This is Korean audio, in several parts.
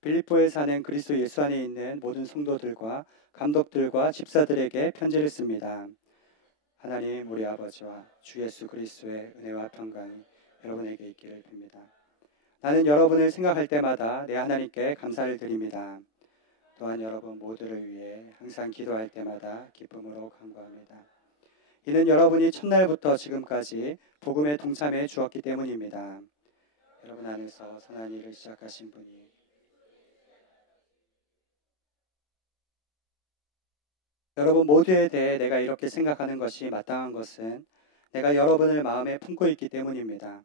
빌립보에 사는 그리스도 예수 안에 있는 모든 성도들과 감독들과 집사들에게 편지를 씁니다. 하나님 우리 아버지와 주 예수 그리스도의 은혜와 평강이 여러분에게 있기를 빕니다. 나는 여러분을 생각할 때마다 내 하나님께 감사를 드립니다. 또한 여러분 모두를 위해 항상 기도할 때마다 기쁨으로 간구합니다. 이는 여러분이 첫날부터 지금까지 복음에 동참해 주었기 때문입니다. 여러분 안에서 선한 일을 시작하신 분이 여러분 모두에 대해 내가 이렇게 생각하는 것이 마땅한 것은 내가 여러분을 마음에 품고 있기 때문입니다.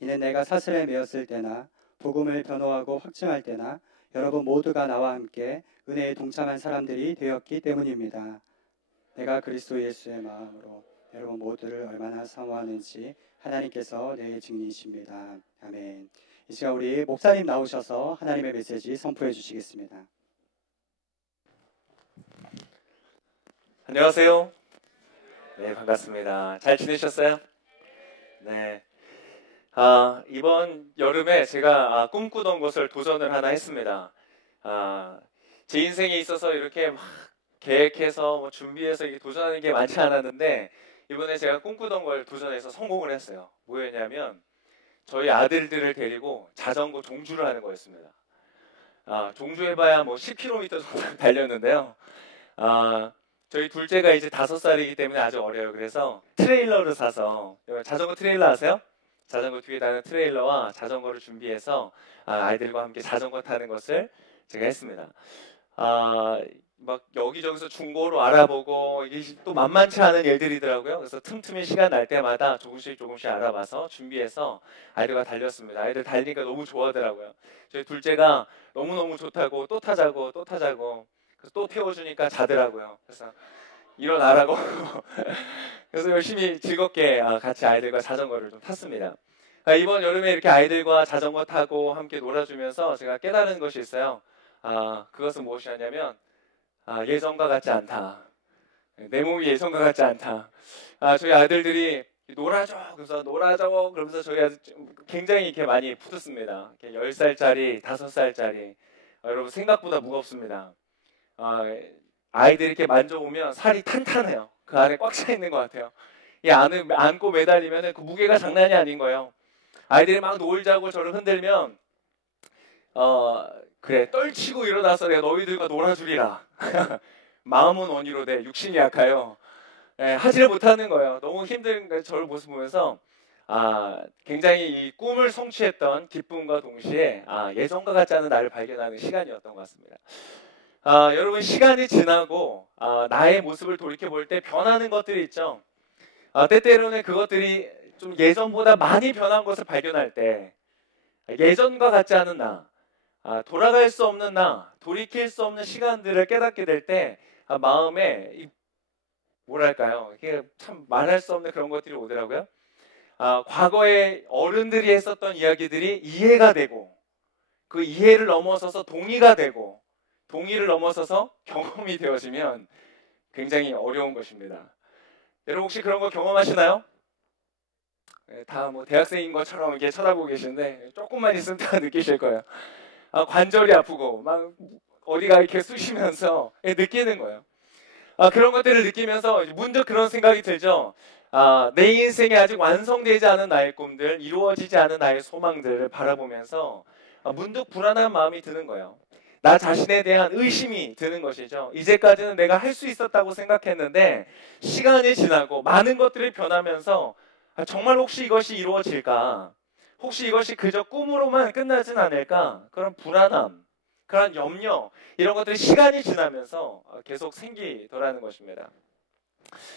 이는 내가 사슬에 매었을 때나 복음을 변호하고 확증할 때나 여러분 모두가 나와 함께 은혜에 동참한 사람들이 되었기 때문입니다. 내가 그리스도 예수의 마음으로 여러분 모두를 얼마나 사모하는지 하나님께서 내 증인이십니다. 아멘. 이 시간 우리 목사님 나오셔서 하나님의 메시지 선포해 주시겠습니다. 안녕하세요. 네, 반갑습니다. 잘 지내셨어요? 네. 이번 여름에 제가 꿈꾸던 것을 도전을 하나 했습니다. 제 인생에 있어서 이렇게 막 계획해서 준비해서 이렇게 도전하는 게 많지 않았는데 이번에 제가 꿈꾸던 걸 도전해서 성공을 했어요. 뭐였냐면 저희 아들들을 데리고 자전거 종주를 하는 거였습니다. 종주해봐야 뭐 10km 정도 달렸는데요. 저희 둘째가 이제 5살이기 때문에 아주 어려요. 그래서 트레일러를 사서, 자전거 트레일러 아세요? 자전거 뒤에 다는 트레일러와 자전거를 준비해서 아이들과 함께 자전거 타는 것을 제가 했습니다. 막 여기저기서 중고로 알아보고 이게 또 만만치 않은 일들이더라고요. 그래서 틈틈이 시간 날 때마다 조금씩 알아봐서 준비해서 아이들과 달렸습니다. 아이들 달리니까 너무 좋아하더라고요. 저희 둘째가 너무너무 좋다고 또 타자고 그래서 또 태워주니까 자더라고요. 그래서 일어나라고 그래서 열심히 즐겁게 같이 아이들과 자전거를 좀 탔습니다. 이번 여름에 이렇게 아이들과 자전거 타고 함께 놀아주면서 제가 깨달은 것이 있어요. 그것은 무엇이었냐면 예전과 같지 않다. 내 몸이 예전과 같지 않다. 저희 아들들이 그러면서 저희 아들 굉장히 이렇게 많이 붙었습니다. 10살짜리, 5살짜리. 여러분 생각보다 무겁습니다. 아이들이 이렇게 만져보면 살이 탄탄해요. 그 안에 꽉 차 있는 것 같아요. 이 안을 안고 매달리면 그 무게가 장난이 아닌 거예요. 아이들이 막 놀자고 저를 흔들면 그래 떨치고 일어나서 내가 너희들과 놀아주리라. 마음은 원이로되 육신이 약하여 하지를 못하는 거예요. 너무 힘든 저를 모습 보면서 굉장히 이 꿈을 성취했던 기쁨과 동시에 예전과 같지 않은 나를 발견하는 시간이었던 것 같습니다. 여러분 시간이 지나고 나의 모습을 돌이켜볼 때 변하는 것들이 있죠. 때때로는 그것들이 좀 예전보다 많이 변한 것을 발견할 때 예전과 같지 않은 나, 돌아갈 수 없는 나, 돌이킬 수 없는 시간들을 깨닫게 될 때 마음에 뭐랄까요? 이게 참 말할 수 없는 그런 것들이 오더라고요. 과거에 어른들이 했었던 이야기들이 이해가 되고 그 이해를 넘어서서 동의가 되고 동의를 넘어서서 경험이 되어지면 굉장히 어려운 것입니다. 여러분 혹시 그런 거 경험하시나요? 다 뭐 대학생인 것처럼 이렇게 쳐다보고 계시는데 조금만 있으면 다 느끼실 거예요. 관절이 아프고 막 어디가 이렇게 쑤시면서 느끼는 거예요. 그런 것들을 느끼면서 문득 그런 생각이 들죠. 내 인생에 아직 완성되지 않은 나의 꿈들, 이루어지지 않은 나의 소망들을 바라보면서 문득 불안한 마음이 드는 거예요. 나 자신에 대한 의심이 드는 것이죠. 이제까지는 내가 할 수 있었다고 생각했는데 시간이 지나고 많은 것들이 변하면서 정말 혹시 이것이 이루어질까? 혹시 이것이 그저 꿈으로만 끝나진 않을까? 그런 불안함, 그런 염려 이런 것들이 시간이 지나면서 계속 생기더라는 것입니다.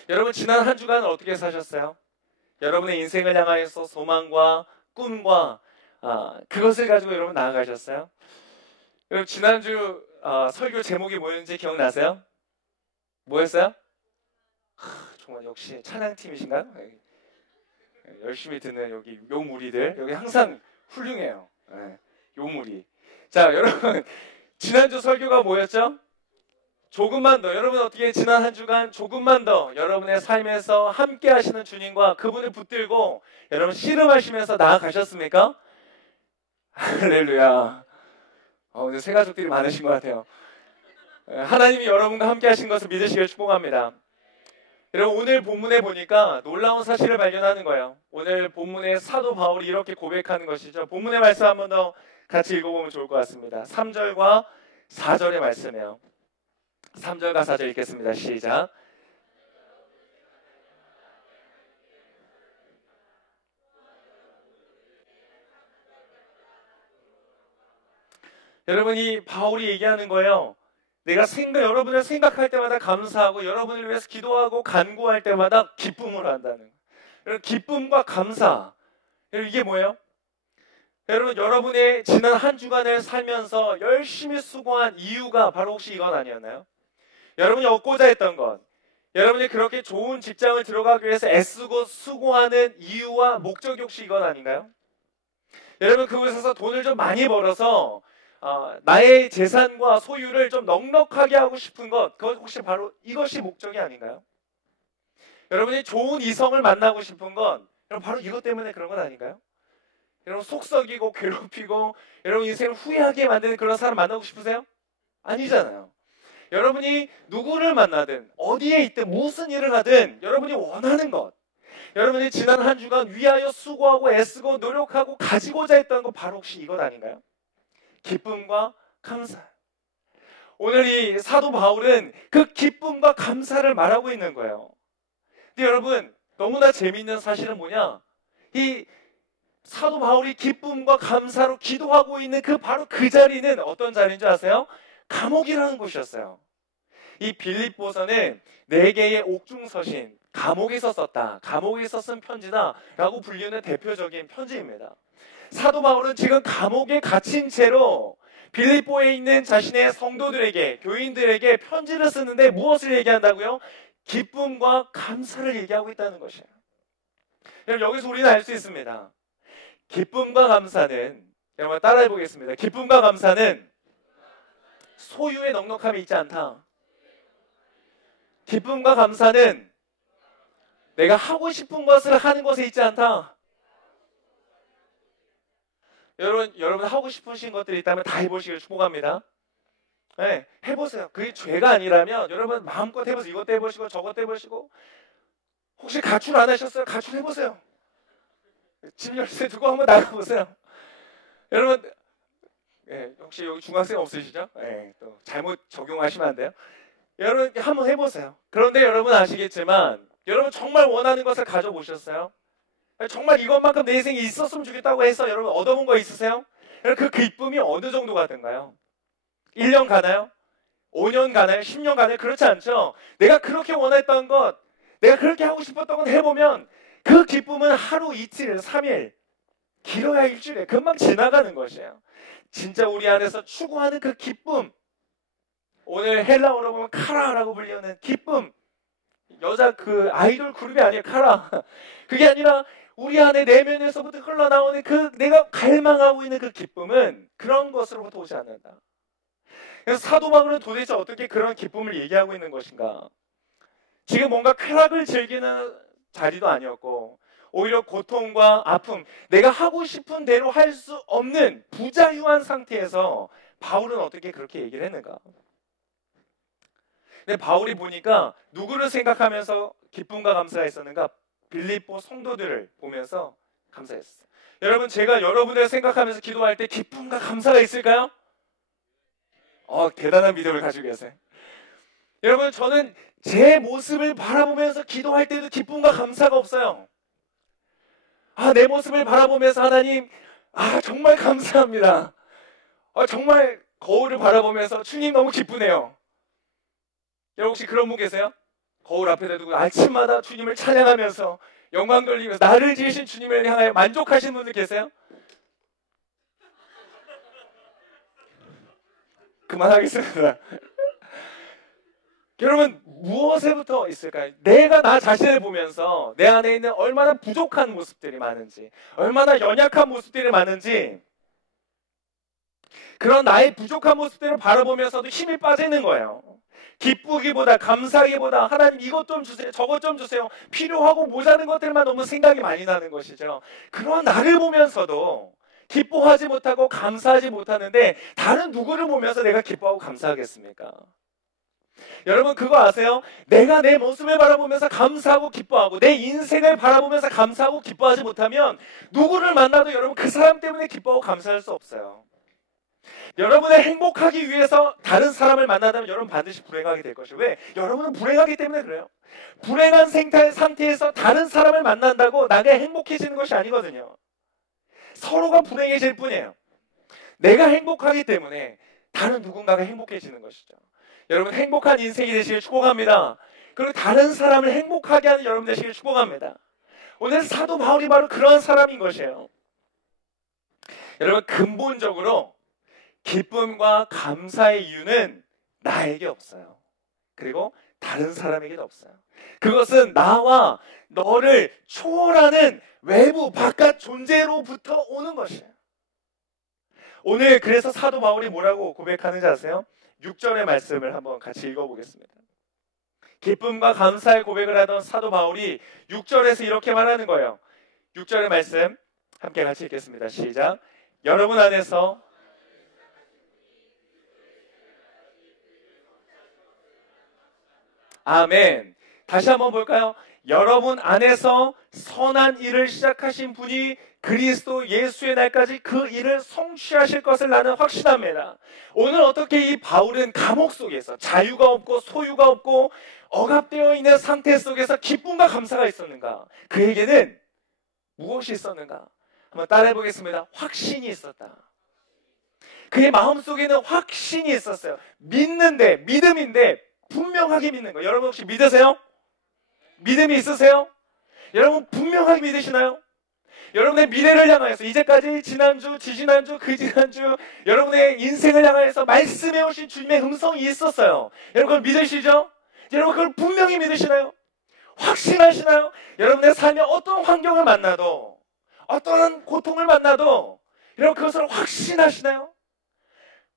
여러분 지난 한 주간은 어떻게 사셨어요? 여러분의 인생을 향하여서 소망과 꿈과 그것을 가지고 여러분 나아가셨어요? 여러분 지난주 설교 제목이 뭐였는지 기억나세요? 뭐였어요? 정말 역시 찬양팀이신가요? 열심히 듣는 여기 요 무리들 여기 항상 훌륭해요. 요 무리. 자 여러분 지난주 설교가 뭐였죠? 조금만 더. 여러분 어떻게 지난 한 주간 조금만 더 여러분의 삶에서 함께 하시는 주님과 그분을 붙들고 여러분 씨름하시면서 나아가셨습니까? 할렐루야. 오늘 새 가족들이 많으신 것 같아요. 하나님이 여러분과 함께 하신 것을 믿으시길 축복합니다. 여러분, 오늘 본문에 보니까 놀라운 사실을 발견하는 거예요. 오늘 본문에 사도 바울이 이렇게 고백하는 것이죠. 본문의 말씀 한 번 더 같이 읽어보면 좋을 것 같습니다. 3절과 4절의 말씀이에요. 3절과 4절 읽겠습니다. 시작. 여러분이 바울이 얘기하는 거예요. 내가 여러분을 생각할 때마다 감사하고 여러분을 위해서 기도하고 간구할 때마다 기쁨으로 한다는 거예요. 기쁨과 감사. 여러분, 이게 뭐예요? 여러분, 여러분의 지난 한 주간을 살면서 열심히 수고한 이유가 바로 혹시 이건 아니었나요? 여러분이 얻고자 했던 것, 여러분이 그렇게 좋은 직장을 들어가기 위해서 애쓰고 수고하는 이유와 목적이 혹시 이건 아닌가요? 여러분, 그곳에서 돈을 좀 많이 벌어서 나의 재산과 소유를 좀 넉넉하게 하고 싶은 것, 그것 혹시 바로 이것이 목적이 아닌가요? 여러분이 좋은 이성을 만나고 싶은 건 여러분 바로 이것 때문에 그런 건 아닌가요? 여러분, 속썩이고 괴롭히고 여러분 인생을 후회하게 만드는 그런 사람 만나고 싶으세요? 아니잖아요. 여러분이 누구를 만나든 어디에 있든 무슨 일을 하든 여러분이 원하는 것, 여러분이 지난 한 주간 위하여 수고하고 애쓰고 노력하고 가지고자 했던 것 바로 혹시 이것 아닌가요? 기쁨과 감사. 오늘 이 사도 바울은 그 기쁨과 감사를 말하고 있는 거예요. 근데 여러분, 너무나 재미있는 사실은 뭐냐? 이 사도 바울이 기쁨과 감사로 기도하고 있는 바로 그 자리는 어떤 자리인 줄 아세요? 감옥이라는 곳이었어요. 이 빌립보서는 4개의 옥중서신, 감옥에서 썼다, 감옥에서 쓴 편지다 라고 불리는 대표적인 편지입니다. 사도 바울은 지금 감옥에 갇힌 채로 빌립보에 있는 자신의 성도들에게, 교인들에게 편지를 쓰는데 무엇을 얘기한다고요? 기쁨과 감사를 얘기하고 있다는 것이에요. 여러분, 여기서 우리는 알 수 있습니다. 기쁨과 감사는, 여러분 따라해 보겠습니다. 기쁨과 감사는 소유의 넉넉함이 있지 않다. 기쁨과 감사는 내가 하고 싶은 것을 하는 것에 있지 않다. 여러분 하고 싶으신 것들이 있다면 다 해보시길 축복합니다. 네, 해보세요. 그게 죄가 아니라면 여러분 마음껏 해보세요. 이것도 해보시고 저것도 해보시고, 혹시 가출 안 하셨어요? 가출 해보세요. 집 열쇠 두고 한번 나가보세요. 여러분, 혹시 여기 중학생 없으시죠? 또 잘못 적용하시면 안 돼요. 여러분 한번 해보세요. 그런데 여러분 아시겠지만 여러분 정말 원하는 것을 가져보셨어요? 정말 이것만큼 내 인생에 있었으면 좋겠다고 해서 여러분 얻어본 거 있으세요? 여러분, 그 기쁨이 어느 정도 가든가요? 1년 가나요? 5년 가나요? 10년 가나요? 그렇지 않죠? 내가 그렇게 원했던 것, 내가 그렇게 하고 싶었던 건 해보면 그 기쁨은 하루, 이틀, 3일, 길어야 일주일에 금방 지나가는 것이에요. 진짜 우리 안에서 추구하는 그 기쁨, 오늘 헬라어로 보면 카라라고 불리는 기쁨, 여자 그 아이돌 그룹이 아니에요. 카라. 그게 아니라 우리 안에 내면에서부터 흘러나오는 그 내가 갈망하고 있는 그 기쁨은 그런 것으로부터 오지 않는다. 그래서 사도 바울은 도대체 어떻게 그런 기쁨을 얘기하고 있는 것인가? 지금 뭔가 쾌락을 즐기는 자리도 아니었고, 오히려 고통과 아픔, 내가 하고 싶은 대로 할 수 없는 부자유한 상태에서 바울은 어떻게 그렇게 얘기를 했는가? 근데 바울이 보니까 누구를 생각하면서 기쁨과 감사가 있었는가? 빌립보 성도들을 보면서 감사했어요. 여러분, 제가 여러분을 생각하면서 기도할 때 기쁨과 감사가 있을까요? 대단한 믿음을 가지고 계세요. 여러분, 저는 제 모습을 바라보면서 기도할 때도 기쁨과 감사가 없어요. 내 모습을 바라보면서 하나님, 정말 감사합니다. 정말 거울을 바라보면서 주님 너무 기쁘네요. 여러분, 혹시 그런 분 계세요? 거울 앞에다 두고 아침마다 주님을 찬양하면서 영광 돌리면서 나를 지으신 주님을 향하여 만족하시는 분들 계세요? 그만하겠습니다. 여러분, 무엇에부터 있을까요? 내가 나 자신을 보면서 내 안에 있는 얼마나 부족한 모습들이 많은지, 얼마나 연약한 모습들이 많은지, 그런 나의 부족한 모습들을 바라보면서도 힘이 빠지는 거예요. 기쁘기보다, 감사하기보다 하나님 이것 좀 주세요, 저것 좀 주세요, 필요하고 모자른 것들만 너무 생각이 많이 나는 것이죠. 그런 나를 보면서도 기뻐하지 못하고 감사하지 못하는데 다른 누구를 보면서 내가 기뻐하고 감사하겠습니까? 여러분 그거 아세요? 내가 내 모습을 바라보면서 감사하고 기뻐하고 내 인생을 바라보면서 감사하고 기뻐하지 못하면 누구를 만나도 여러분 그 사람 때문에 기뻐하고 감사할 수 없어요. 여러분을 행복하기 위해서 다른 사람을 만나다면 여러분 반드시 불행하게 될 것이에요. 왜? 여러분은 불행하기 때문에 그래요. 불행한 상태에서 다른 사람을 만난다고 나가 행복해지는 것이 아니거든요. 서로가 불행해질 뿐이에요. 내가 행복하기 때문에 다른 누군가가 행복해지는 것이죠. 여러분 행복한 인생이 되시길 축복합니다. 그리고 다른 사람을 행복하게 하는 여러분 되시길 축복합니다. 오늘 사도 바울이 바로 그런 사람인 것이에요. 여러분 근본적으로 기쁨과 감사의 이유는 나에게 없어요. 그리고 다른 사람에게도 없어요. 그것은 나와 너를 초월하는 외부 바깥 존재로부터 오는 것이에요. 오늘 그래서 사도 바울이 뭐라고 고백하는지 아세요? 6절의 말씀을 한번 같이 읽어보겠습니다. 기쁨과 감사의 고백을 하던 사도 바울이 6절에서 이렇게 말하는 거예요. 6절의 말씀 함께 같이 읽겠습니다. 시작. 여러분 안에서 아멘. 다시 한번 볼까요? 여러분 안에서 선한 일을 시작하신 분이 그리스도 예수의 날까지 그 일을 성취하실 것을 나는 확신합니다. 오늘 어떻게 이 바울은 감옥 속에서 자유가 없고 소유가 없고 억압되어 있는 상태 속에서 기쁨과 감사가 있었는가? 그에게는 무엇이 있었는가? 한번 따라해 보겠습니다. 확신이 있었다. 그의 마음속에는 확신이 있었어요. 믿음인데 분명하게 믿는 거. 여러분 혹시 믿으세요? 믿음이 있으세요? 여러분 분명하게 믿으시나요? 여러분의 미래를 향하여서 이제까지 지난주, 지지난주, 그지난주 여러분의 인생을 향하여서 말씀해 오신 주님의 음성이 있었어요. 여러분 그걸 믿으시죠? 여러분 그걸 분명히 믿으시나요? 확신하시나요? 여러분의 삶에 어떤 환경을 만나도 어떤 고통을 만나도 여러분 그것을 확신하시나요?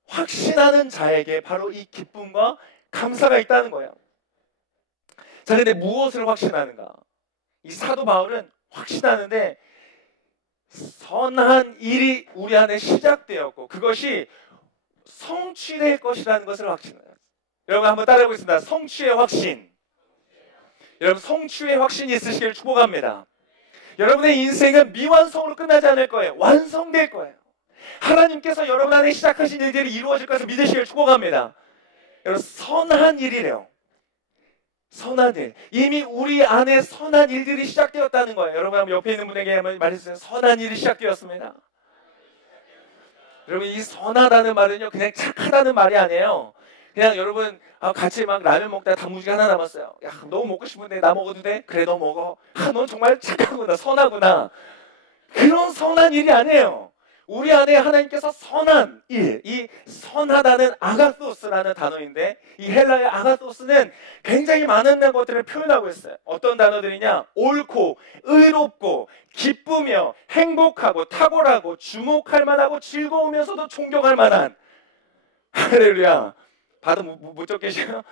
확신하는 자에게 바로 이 기쁨과 감사가 있다는 거예요. 자, 근데 무엇을 확신하는가? 이 사도 바울은 확신하는데 선한 일이 우리 안에 시작되었고 그것이 성취될 것이라는 것을 확신해요. 여러분 한번 따라해 보겠습니다. 성취의 확신. 여러분 성취의 확신이 있으시길 축복합니다. 여러분의 인생은 미완성으로 끝나지 않을 거예요. 완성될 거예요. 하나님께서 여러분 안에 시작하신 일들이 이루어질 것을 믿으시길 축복합니다. 여러분 선한 일이래요. 선한 일. 이미 우리 안에 선한 일들이 시작되었다는 거예요. 여러분 한번 옆에 있는 분에게 한번 말해주세요. 선한 일이 시작되었습니다. 여러분 이 선하다는 말은요 그냥 착하다는 말이 아니에요. 그냥 여러분 같이 막 라면 먹다가 단무지 하나 남았어요. 야 너무 먹고 싶은데 나 먹어도 돼? 그래 너 먹어. 넌 정말 착하구나 선하구나. 그런 선한 일이 아니에요. 우리 안에 하나님께서 선한 일, 이 선하다는 아가토스라는 단어인데 이 헬라의 아가토스는 굉장히 많은 것들을 표현하고 있어요. 어떤 단어들이냐? 옳고 의롭고 기쁘며 행복하고 탁월하고 주목할 만하고 즐거우면서도 존경할 만한 할렐루야. 봐도 못 적계시나요?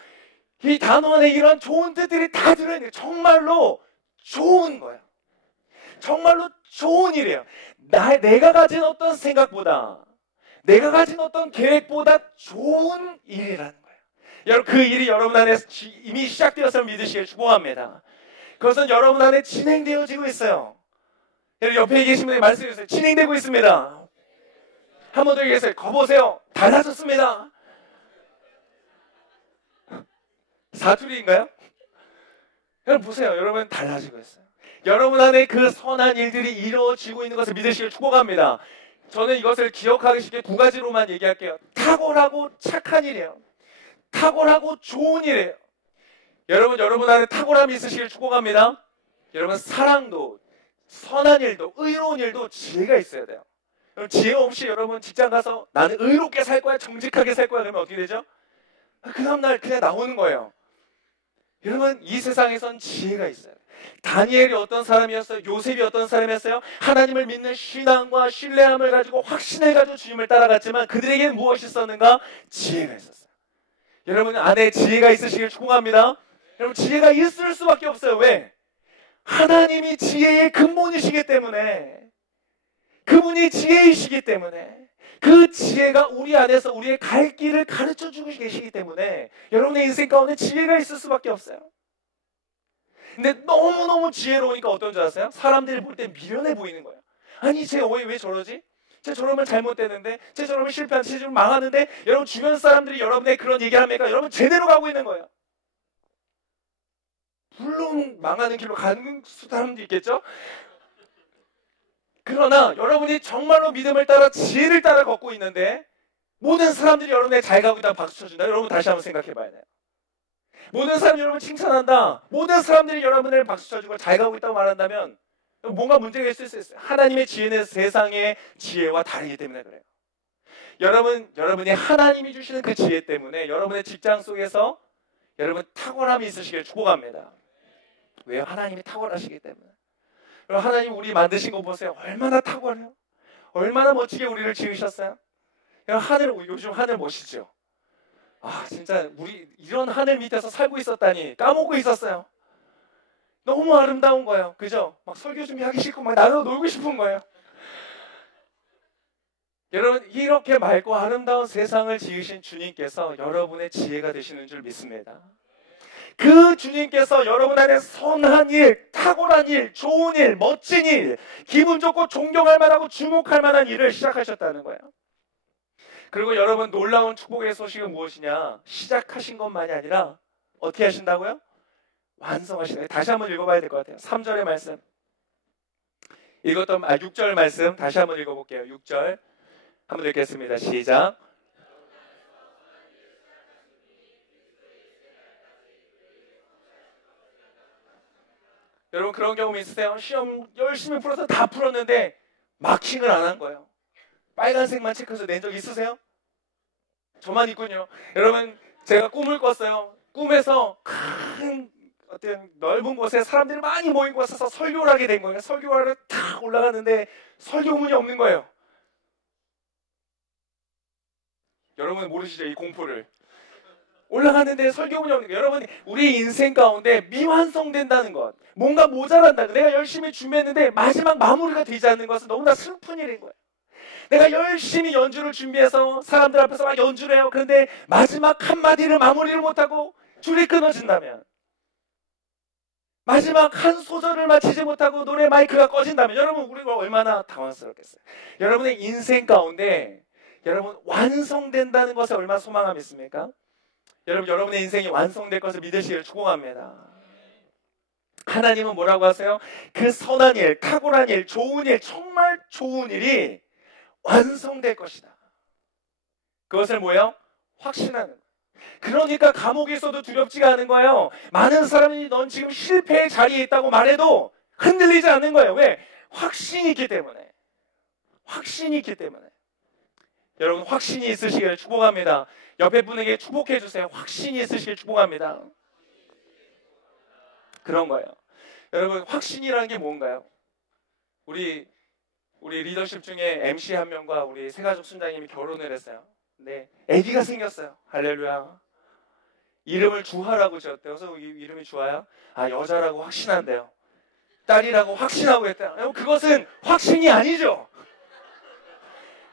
이 단어 안에 이런 좋은 뜻들이 다 들어있는 정말로 좋은 거예요. 정말로 좋은 일이에요. 내가 가진 어떤 생각보다 내가 가진 어떤 계획보다 좋은 일이라는 거예요. 여러분 그 일이 여러분 안에 이미 시작되었음을 믿으시길 축복합니다. 그것은 여러분 안에 진행되어지고 있어요. 여러분 옆에 계신 분이 말씀해 주세요. 진행되고 있습니다. 한 번 더 얘기했어요. 거보세요. 달라졌습니다. 사투리인가요? 여러분 보세요. 여러분 달라지고 있어요. 여러분 안에 그 선한 일들이 이루어지고 있는 것을 믿으시길 축복합니다. 저는 이것을 기억하기 쉽게 두 가지로만 얘기할게요. 탁월하고 착한 일이에요. 탁월하고 좋은 일이에요. 여러분 안에 탁월함이 있으시길 축복합니다. 여러분 사랑도 선한 일도 의로운 일도 지혜가 있어야 돼요. 지혜 없이 여러분 직장 가서 나는 의롭게 살 거야 정직하게 살 거야 그러면 어떻게 되죠? 그 다음날 그냥 나오는 거예요. 여러분 이 세상에선 지혜가 있어요. 다니엘이 어떤 사람이었어요? 요셉이 어떤 사람이었어요? 하나님을 믿는 신앙과 신뢰함을 가지고 확신을 가지고 주님을 따라갔지만 그들에게는 무엇이 있었는가? 지혜가 있었어요. 여러분 안에 지혜가 있으시길 축복합니다. 여러분 지혜가 있을 수밖에 없어요. 왜? 하나님이 지혜의 근본이시기 때문에 그분이 지혜이시기 때문에 그 지혜가 우리 안에서 우리의 갈 길을 가르쳐 주고 계시기 때문에 여러분의 인생 가운데 지혜가 있을 수밖에 없어요. 근데 너무너무 지혜로우니까 어떤 줄 아세요? 사람들이 볼 때 미련해 보이는 거예요. 아니 쟤 왜 저러지? 쟤 저러면 잘못되는데, 쟤 저러면 실패하는데, 쟤 저러면 망하는데, 여러분 주변 사람들이 여러분의 그런 얘기를 하니까 여러분 제대로 가고 있는 거예요. 물론 망하는 길로 가는 사람도 있겠죠? 그러나 여러분이 정말로 믿음을 따라 지혜를 따라 걷고 있는데 모든 사람들이 여러분의 잘 가고 있다고 박수 쳐준다. 여러분 다시 한번 생각해 봐야 돼요. 모든 사람이 여러분 칭찬한다. 모든 사람들이 여러분을 박수 쳐주고 잘 가고 있다고 말한다면 뭔가 문제가 있을 수 있어요. 하나님의 지혜는 세상의 지혜와 다르기 때문에 그래요. 여러분이 하나님이 주시는 그 지혜 때문에 여러분의 직장 속에서 여러분 탁월함이 있으시길 축복합니다. 왜요? 하나님이 탁월하시기 때문에. 하나님 우리 만드신 거 보세요. 얼마나 탁월해요. 얼마나 멋지게 우리를 지으셨어요. 요즘 하늘 멋있죠. 아 진짜 우리 이런 하늘 밑에서 살고 있었다니 까먹고 있었어요. 너무 아름다운 거예요. 그죠? 막 설교 준비하기 싫고 막 나가서 놀고 싶은 거예요. 여러분 이렇게 맑고 아름다운 세상을 지으신 주님께서 여러분의 지혜가 되시는 줄 믿습니다. 그 주님께서 여러분 안에 선한 일, 탁월한 일, 좋은 일, 멋진 일, 기분 좋고 존경할 만하고 주목할 만한 일을 시작하셨다는 거예요. 그리고 여러분 놀라운 축복의 소식은 무엇이냐? 시작하신 것만이 아니라 어떻게 하신다고요? 완성하시다. 다시 한번 읽어봐야 될 것 같아요. 3절의 말씀. 6절 말씀 다시 한번 읽어볼게요. 6절 한번 읽겠습니다. 시작. 여러분 그런 경험 있으세요? 시험 열심히 풀어서 다 풀었는데 마킹을 안 한 거예요. 빨간색만 체크해서 낸 적 있으세요? 저만 있군요. 여러분 제가 꿈을 꿨어요. 꿈에서 큰 어떤 넓은 곳에 사람들이 많이 모인 곳에서 설교를 하게 된 거예요. 설교하러 탁 올라갔는데 설교문이 없는 거예요. 여러분 모르시죠? 이 공포를. 올라갔는데 설교문이 없는 거예요. 여러분 우리 인생 가운데 미완성된다는 것, 뭔가 모자란다. 내가 열심히 준비했는데 마지막 마무리가 되지 않는 것은 너무나 슬픈 일인 거예요. 내가 열심히 연주를 준비해서 사람들 앞에서 막 연주를 해요. 그런데 마지막 한마디를 마무리를 못하고 줄이 끊어진다면, 마지막 한 소절을 마치지 못하고 노래 마이크가 꺼진다면 여러분 우리가 얼마나 당황스럽겠어요. 여러분의 인생 가운데 여러분 완성된다는 것에 얼마나 소망함이 있습니까? 여러분의 인생이 완성될 것을 믿으시길 축복합니다. 하나님은 뭐라고 하세요? 그 선한 일, 탁월한 일, 좋은 일, 정말 좋은 일이 완성될 것이다. 그것을 뭐예요? 확신하는 거예요. 그러니까 감옥에 있어도 두렵지가 않은 거예요. 많은 사람이 넌 지금 실패의 자리에 있다고 말해도 흔들리지 않는 거예요. 왜? 확신이 있기 때문에. 확신이 있기 때문에. 여러분 확신이 있으시기를 축복합니다. 옆에 분에게 축복해 주세요. 확신이 있으시길 축복합니다. 그런 거예요. 여러분 확신이라는 게 뭔가요? 우리 리더십 중에 MC 한 명과 우리 새가족 순장님이 결혼을 했어요. 네, 아기가 생겼어요. 할렐루야. 이름을 주하라고 지었대요. 그래서 이름이 주하야? 아 여자라고 확신한대요. 딸이라고 확신하고 했대요. 그것은 확신이 아니죠.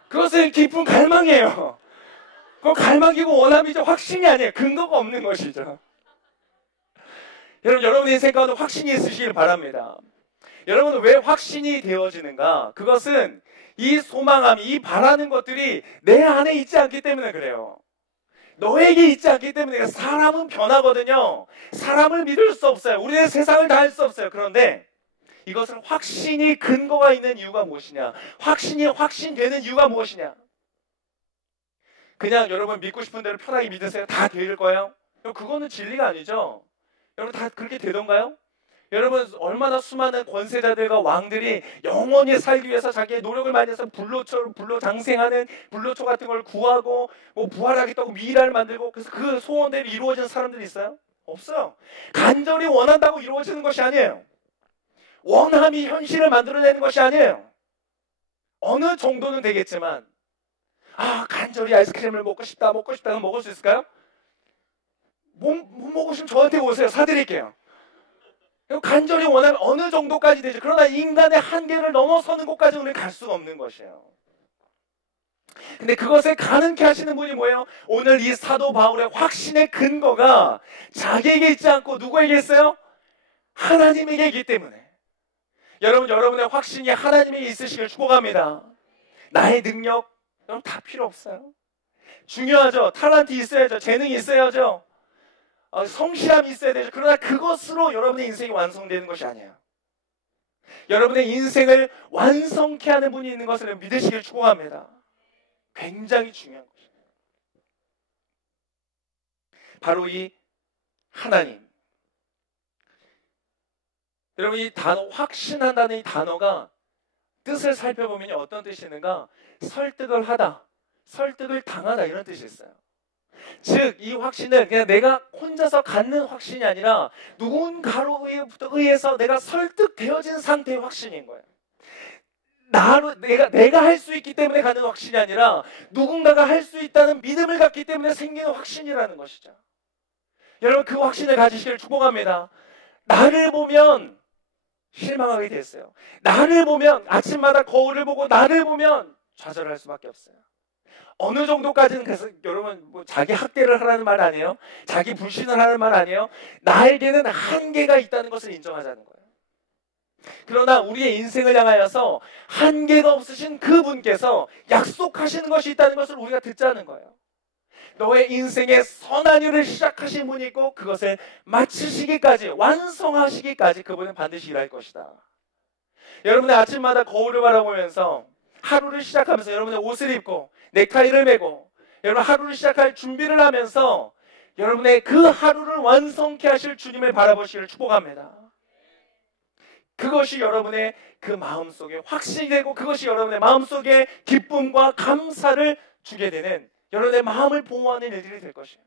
그것은 깊은 갈망이에요. 그건 갈망이고 원함이죠. 확신이 아니에요. 근거가 없는 것이죠. 여러분의 인생 가운데 확신이 있으시길 바랍니다. 여러분은 왜 확신이 되어지는가? 그것은 이 소망함이, 이 바라는 것들이 내 안에 있지 않기 때문에 그래요. 너에게 있지 않기 때문에. 사람은 변하거든요. 사람을 믿을 수 없어요. 우리는 세상을 다 할 수 없어요. 그런데 이것은 확신이 근거가 있는 이유가 무엇이냐? 확신이 확신되는 이유가 무엇이냐? 그냥 여러분 믿고 싶은 대로 편하게 믿으세요. 다 될 거예요? 그거는 진리가 아니죠. 여러분 다 그렇게 되던가요? 여러분 얼마나 수많은 권세자들과 왕들이 영원히 살기 위해서 자기의 노력을 많이 해서 불로 장생하는 불로초 같은 걸 구하고 뭐 부활하겠다고 미라를 만들고 그래서 그 소원대로 이루어지는 사람들이 있어요? 없어요. 간절히 원한다고 이루어지는 것이 아니에요. 원함이 현실을 만들어내는 것이 아니에요. 어느 정도는 되겠지만 간절히 아이스크림을 먹고 싶다 그럼 먹을 수 있을까요? 못 먹으시면 저한테 오세요. 사드릴게요. 간절히 원하면 어느 정도까지 되죠. 그러나 인간의 한계를 넘어서는 곳까지 우리는 갈 수가 없는 것이에요. 근데 그것을 가능케 하시는 분이 뭐예요? 오늘 이 사도 바울의 확신의 근거가 자기에게 있지 않고 누구에게 있어요? 하나님에게 있기 때문에. 여러분, 여러분의 확신이 하나님에게 있으시길 축복합니다. 나의 능력, 여러분 다 필요 없어요. 중요하죠. 탤런트 있어야죠. 재능이 있어야죠. 성실함이 있어야 되죠. 그러나 그것으로 여러분의 인생이 완성되는 것이 아니에요. 여러분의 인생을 완성케 하는 분이 있는 것을 믿으시길 축복합니다. 굉장히 중요한 것이에요. 바로 이 하나님. 여러분, 이 단어, 확신한다는 이 단어가 뜻을 살펴보면 어떤 뜻이 있는가? 설득을 하다, 설득을 당하다, 이런 뜻이 있어요. 즉, 이 확신을 그냥 내가 혼자서 갖는 확신이 아니라 누군가로 의해서 내가 설득되어진 상태의 확신인 거예요. 내가 할 수 있기 때문에 갖는 확신이 아니라 누군가가 할 수 있다는 믿음을 갖기 때문에 생기는 확신이라는 것이죠. 여러분, 그 확신을 가지시길 축복합니다. 나를 보면 실망하게 됐어요. 나를 보면, 아침마다 거울을 보고 나를 보면 좌절할 수밖에 없어요. 어느 정도까지는, 그래서 여러분, 뭐 자기 학대를 하라는 말 아니에요? 자기 불신을 하는 말 아니에요? 나에게는 한계가 있다는 것을 인정하자는 거예요. 그러나 우리의 인생을 향하여서 한계가 없으신 그분께서 약속하시는 것이 있다는 것을 우리가 듣자는 거예요. 너의 인생의 선한 일을 시작하신 분이 있고 그것을 마치시기까지, 완성하시기까지 그분은 반드시 일할 것이다. 여러분의 아침마다 거울을 바라보면서 하루를 시작하면서 여러분의 옷을 입고 넥타이를 매고 여러분 하루를 시작할 준비를 하면서 여러분의 그 하루를 완성케 하실 주님을 바라보시기를 축복합니다. 그것이 여러분의 그 마음속에 확신이 되고 그것이 여러분의 마음속에 기쁨과 감사를 주게 되는, 여러분의 마음을 보호하는 일들이 될 것이에요.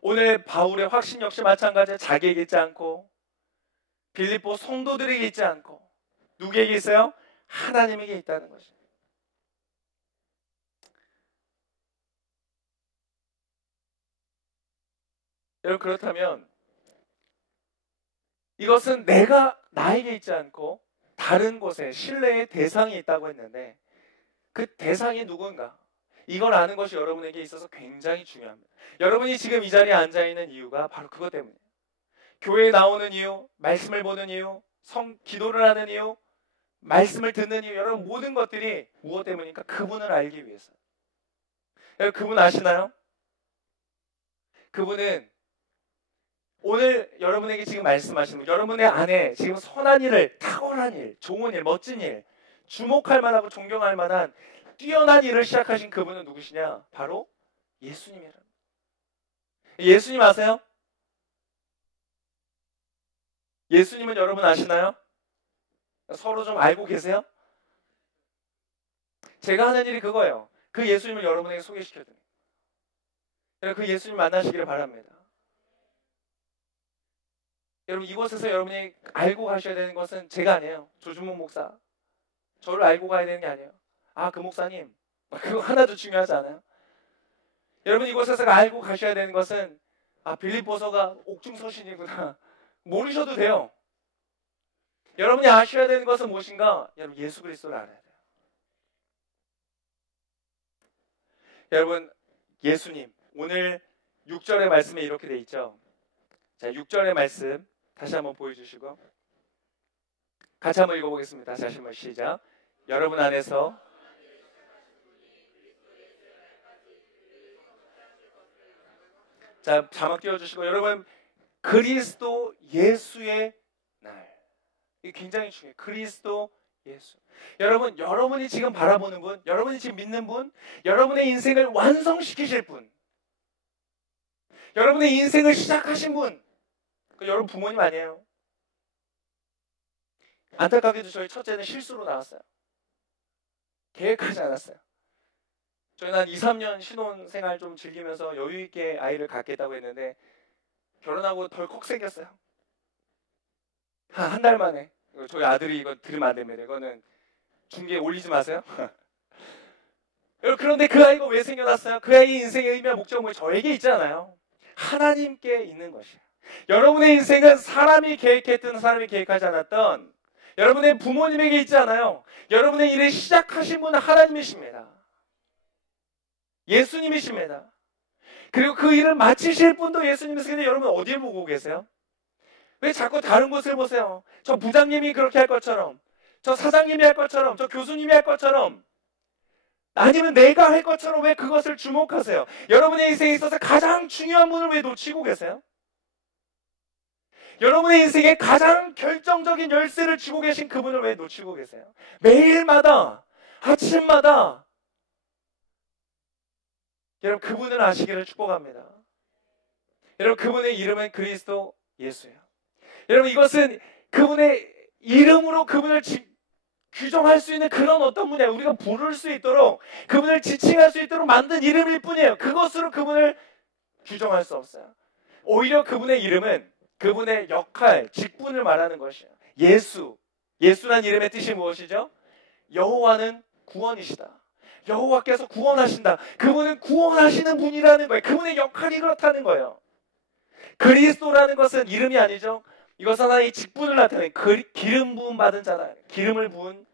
오늘 바울의 확신 역시 마찬가지예요. 자기에게 있지 않고 빌립보 성도들에게 있지 않고 누구에게 있어요? 하나님에게 있다는 것이에요. 여러분, 그렇다면 이것은 나에게 있지 않고 다른 곳에 신뢰의 대상이 있다고 했는데 그 대상이 누군가, 이걸 아는 것이 여러분에게 있어서 굉장히 중요합니다. 여러분이 지금 이 자리에 앉아있는 이유가 바로 그것 때문이에요. 교회에 나오는 이유, 말씀을 보는 이유, 기도를 하는 이유, 말씀을 듣는 이유, 여러분 모든 것들이 무엇 때문입니까? 그분을 알기 위해서. 여러분, 그분 아시나요? 그분은 오늘 여러분에게 지금 말씀하시는 분, 여러분의 안에 지금 선한 일을, 탁월한 일, 좋은 일, 멋진 일, 주목할 만하고 존경할 만한 뛰어난 일을 시작하신 그분은 누구시냐? 바로 예수님이랍니다. 예수님 아세요? 예수님은 여러분 아시나요? 서로 좀 알고 계세요? 제가 하는 일이 그거예요. 그 예수님을 여러분에게 소개시켜드립니다. 그 예수님 만나시기를 바랍니다. 여러분, 이곳에서 여러분이 알고 가셔야 되는 것은 제가 아니에요. 조준목 목사. 저를 알고 가야 되는 게 아니에요. 아, 그 목사님. 그거 하나도 중요하지 않아요. 여러분, 이곳에서 알고 가셔야 되는 것은 빌립보서가 옥중서신이구나. 모르셔도 돼요. 여러분이 아셔야 되는 것은 무엇인가? 여러분, 예수 그리스도를 알아야 돼요. 여러분, 예수님. 오늘 6절의 말씀에 이렇게 돼 있죠. 자, 6절의 말씀 다시 한번 보여주시고 같이 한번 읽어보겠습니다. 다시 한번 시작. 여러분 안에서 자, 자막 띄워주시고 여러분, 그리스도 예수의 날. 이게 굉장히 중요해요. 그리스도 예수. 여러분, 여러분이 지금 바라보는 분, 여러분이 지금 믿는 분, 여러분의 인생을 완성시키실 분, 여러분의 인생을 시작하신 분, 여러분 부모님 아니에요. 안타깝게도 저희 첫째는 실수로 나왔어요. 계획하지 않았어요. 저희는 한 2, 3년 신혼생활 좀 즐기면서 여유있게 아이를 갖겠다고 했는데 결혼하고 덜컥 생겼어요. 한 달 만에. 저희 아들이 이거 들으면 안 됩니다. 이거는 중계에 올리지 마세요. 그런데 그 아이가 왜 생겨났어요? 그 아이의 인생의 의미와 목적은 저에게 있잖아요. 하나님께 있는 것이에요. 여러분의 인생은 사람이 계획했든 사람이 계획하지 않았던 여러분의 부모님에게 있지 않아요. 여러분의 일을 시작하신 분은 하나님이십니다. 예수님이십니다. 그리고 그 일을 마치실 분도 예수님이시는데 여러분 어디를 보고 계세요? 왜 자꾸 다른 곳을 보세요? 저 부장님이 그렇게 할 것처럼, 저 사장님이 할 것처럼, 저 교수님이 할 것처럼, 아니면 내가 할 것처럼 왜 그것을 주목하세요? 여러분의 인생에 있어서 가장 중요한 분을 왜 놓치고 계세요? 여러분의 인생에 가장 결정적인 열쇠를 쥐고 계신 그분을 왜 놓치고 계세요? 매일마다, 아침마다 여러분 그분을 아시기를 축복합니다. 여러분 그분의 이름은 그리스도 예수예요. 여러분 이것은 그분의 이름으로 그분을 규정할 수 있는 그런 어떤 분이에요. 우리가 부를 수 있도록 그분을 지칭할 수 있도록 만든 이름일 뿐이에요. 그것으로 그분을 규정할 수 없어요. 오히려 그분의 이름은 그분의 역할, 직분을 말하는 것이에요. 예수. 예수란 이름의 뜻이 무엇이죠? 여호와는 구원이시다. 여호와께서 구원하신다. 그분은 구원하시는 분이라는 거예요. 그분의 역할이 그렇다는 거예요. 그리스도라는 것은 이름이 아니죠. 이것은 하나의 직분을 나타내는 기름 부음 받은 자다. 기름을 부은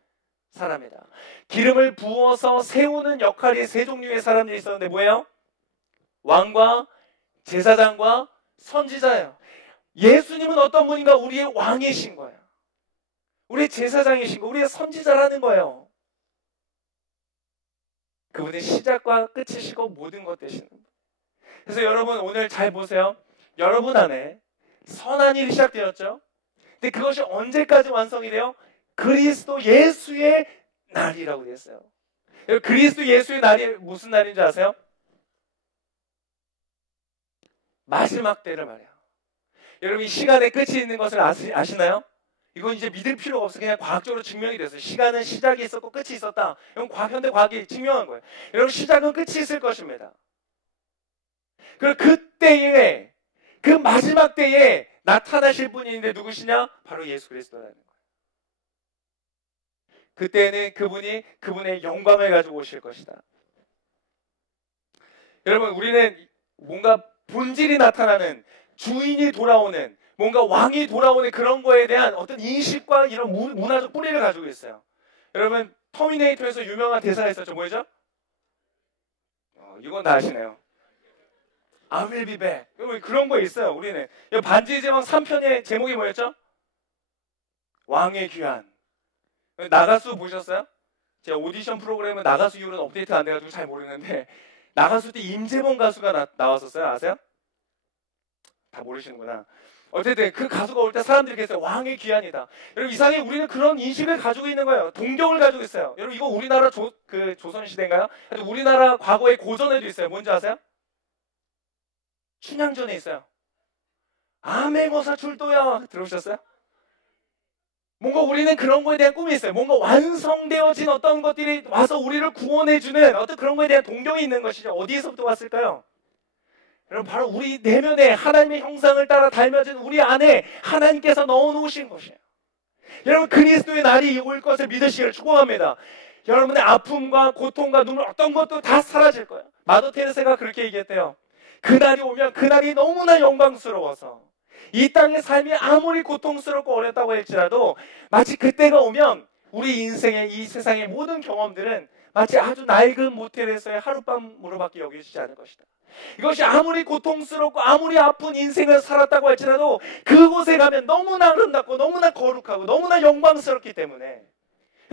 사람이다. 기름을 부어서 세우는 역할이 세 종류의 사람들이 있었는데 뭐예요? 왕과 제사장과 선지자예요. 예수님은 어떤 분인가? 우리의 왕이신 거예요. 우리의 제사장이신 거, 우리의 선지자라는 거예요. 그분의 시작과 끝이시고 모든 것 되시는 분. 그래서 여러분 오늘 잘 보세요. 여러분 안에 선한 일이 시작되었죠. 근데 그것이 언제까지 완성이 돼요? 그리스도 예수의 날이라고 되어 있어요. 그리스도 예수의 날이 무슨 날인 줄 아세요? 마지막 때를 말해요. 여러분 이 시간의 끝이 있는 것을 아시나요? 이건 이제 믿을 필요가 없어요. 그냥 과학적으로 증명이 됐어요. 시간은 시작이 있었고 끝이 있었다. 이건 현대 과학이 증명한 거예요. 여러분 시작은 끝이 있을 것입니다. 그리고 그때에 그 마지막 때에 나타나실 분이 있는데 누구시냐? 바로 예수 그리스도라는 거예요. 그때는 그분이 그분의 영광을 가지고 오실 것이다. 여러분 우리는 뭔가 본질이 나타나는 주인이 돌아오는 뭔가 왕이 돌아오는 그런 거에 대한 어떤 인식과 이런 문화적 뿌리를 가지고 있어요. 여러분 터미네이터에서 유명한 대사가 있었죠. 뭐죠? 이건 다 아시네요. I will be back. 그런 거 있어요. 우리는 반지의 제왕 3편의 제목이 뭐였죠? 왕의 귀환. 나가수 보셨어요? 제가 오디션 프로그램은 나가수 이후로는 업데이트 안 돼가지고 잘 모르는데 나가수 때 임재범 가수가 나왔었어요. 아세요? 다 모르시는구나. 어쨌든 그 가수가 올 때 사람들이 계세요. 왕의 귀환이다. 여러분 이상하게 우리는 그런 인식을 가지고 있는 거예요. 동경을 가지고 있어요. 여러분 이거 우리나라 조선시대인가요? 우리나라 과거의 고전에도 있어요. 뭔지 아세요? 춘향전에 있어요. 암행어사 출도야. 들어보셨어요? 뭔가 우리는 그런 거에 대한 꿈이 있어요. 뭔가 완성되어진 어떤 것들이 와서 우리를 구원해주는 어떤 그런 거에 대한 동경이 있는 것이죠. 어디에서부터 왔을까요? 여러분 바로 우리 내면에 하나님의 형상을 따라 닮아진 우리 안에 하나님께서 넣어놓으신 것이에요. 여러분 그리스도의 날이 올 것을 믿으시기를 축복합니다. 여러분의 아픔과 고통과 눈물 어떤 것도 다 사라질 거예요. 마더 테레사가 그렇게 얘기했대요. 그날이 오면 그날이 너무나 영광스러워서 이 땅의 삶이 아무리 고통스럽고 어렵다고 할지라도 마치 그때가 오면 우리 인생의 이 세상의 모든 경험들은 마치 아주 낡은 모텔에서의 하룻밤으로밖에 여겨지지 않을 것이다. 이것이 아무리 고통스럽고 아무리 아픈 인생을 살았다고 할지라도 그곳에 가면 너무나 아름답고 너무나 거룩하고 너무나 영광스럽기 때문에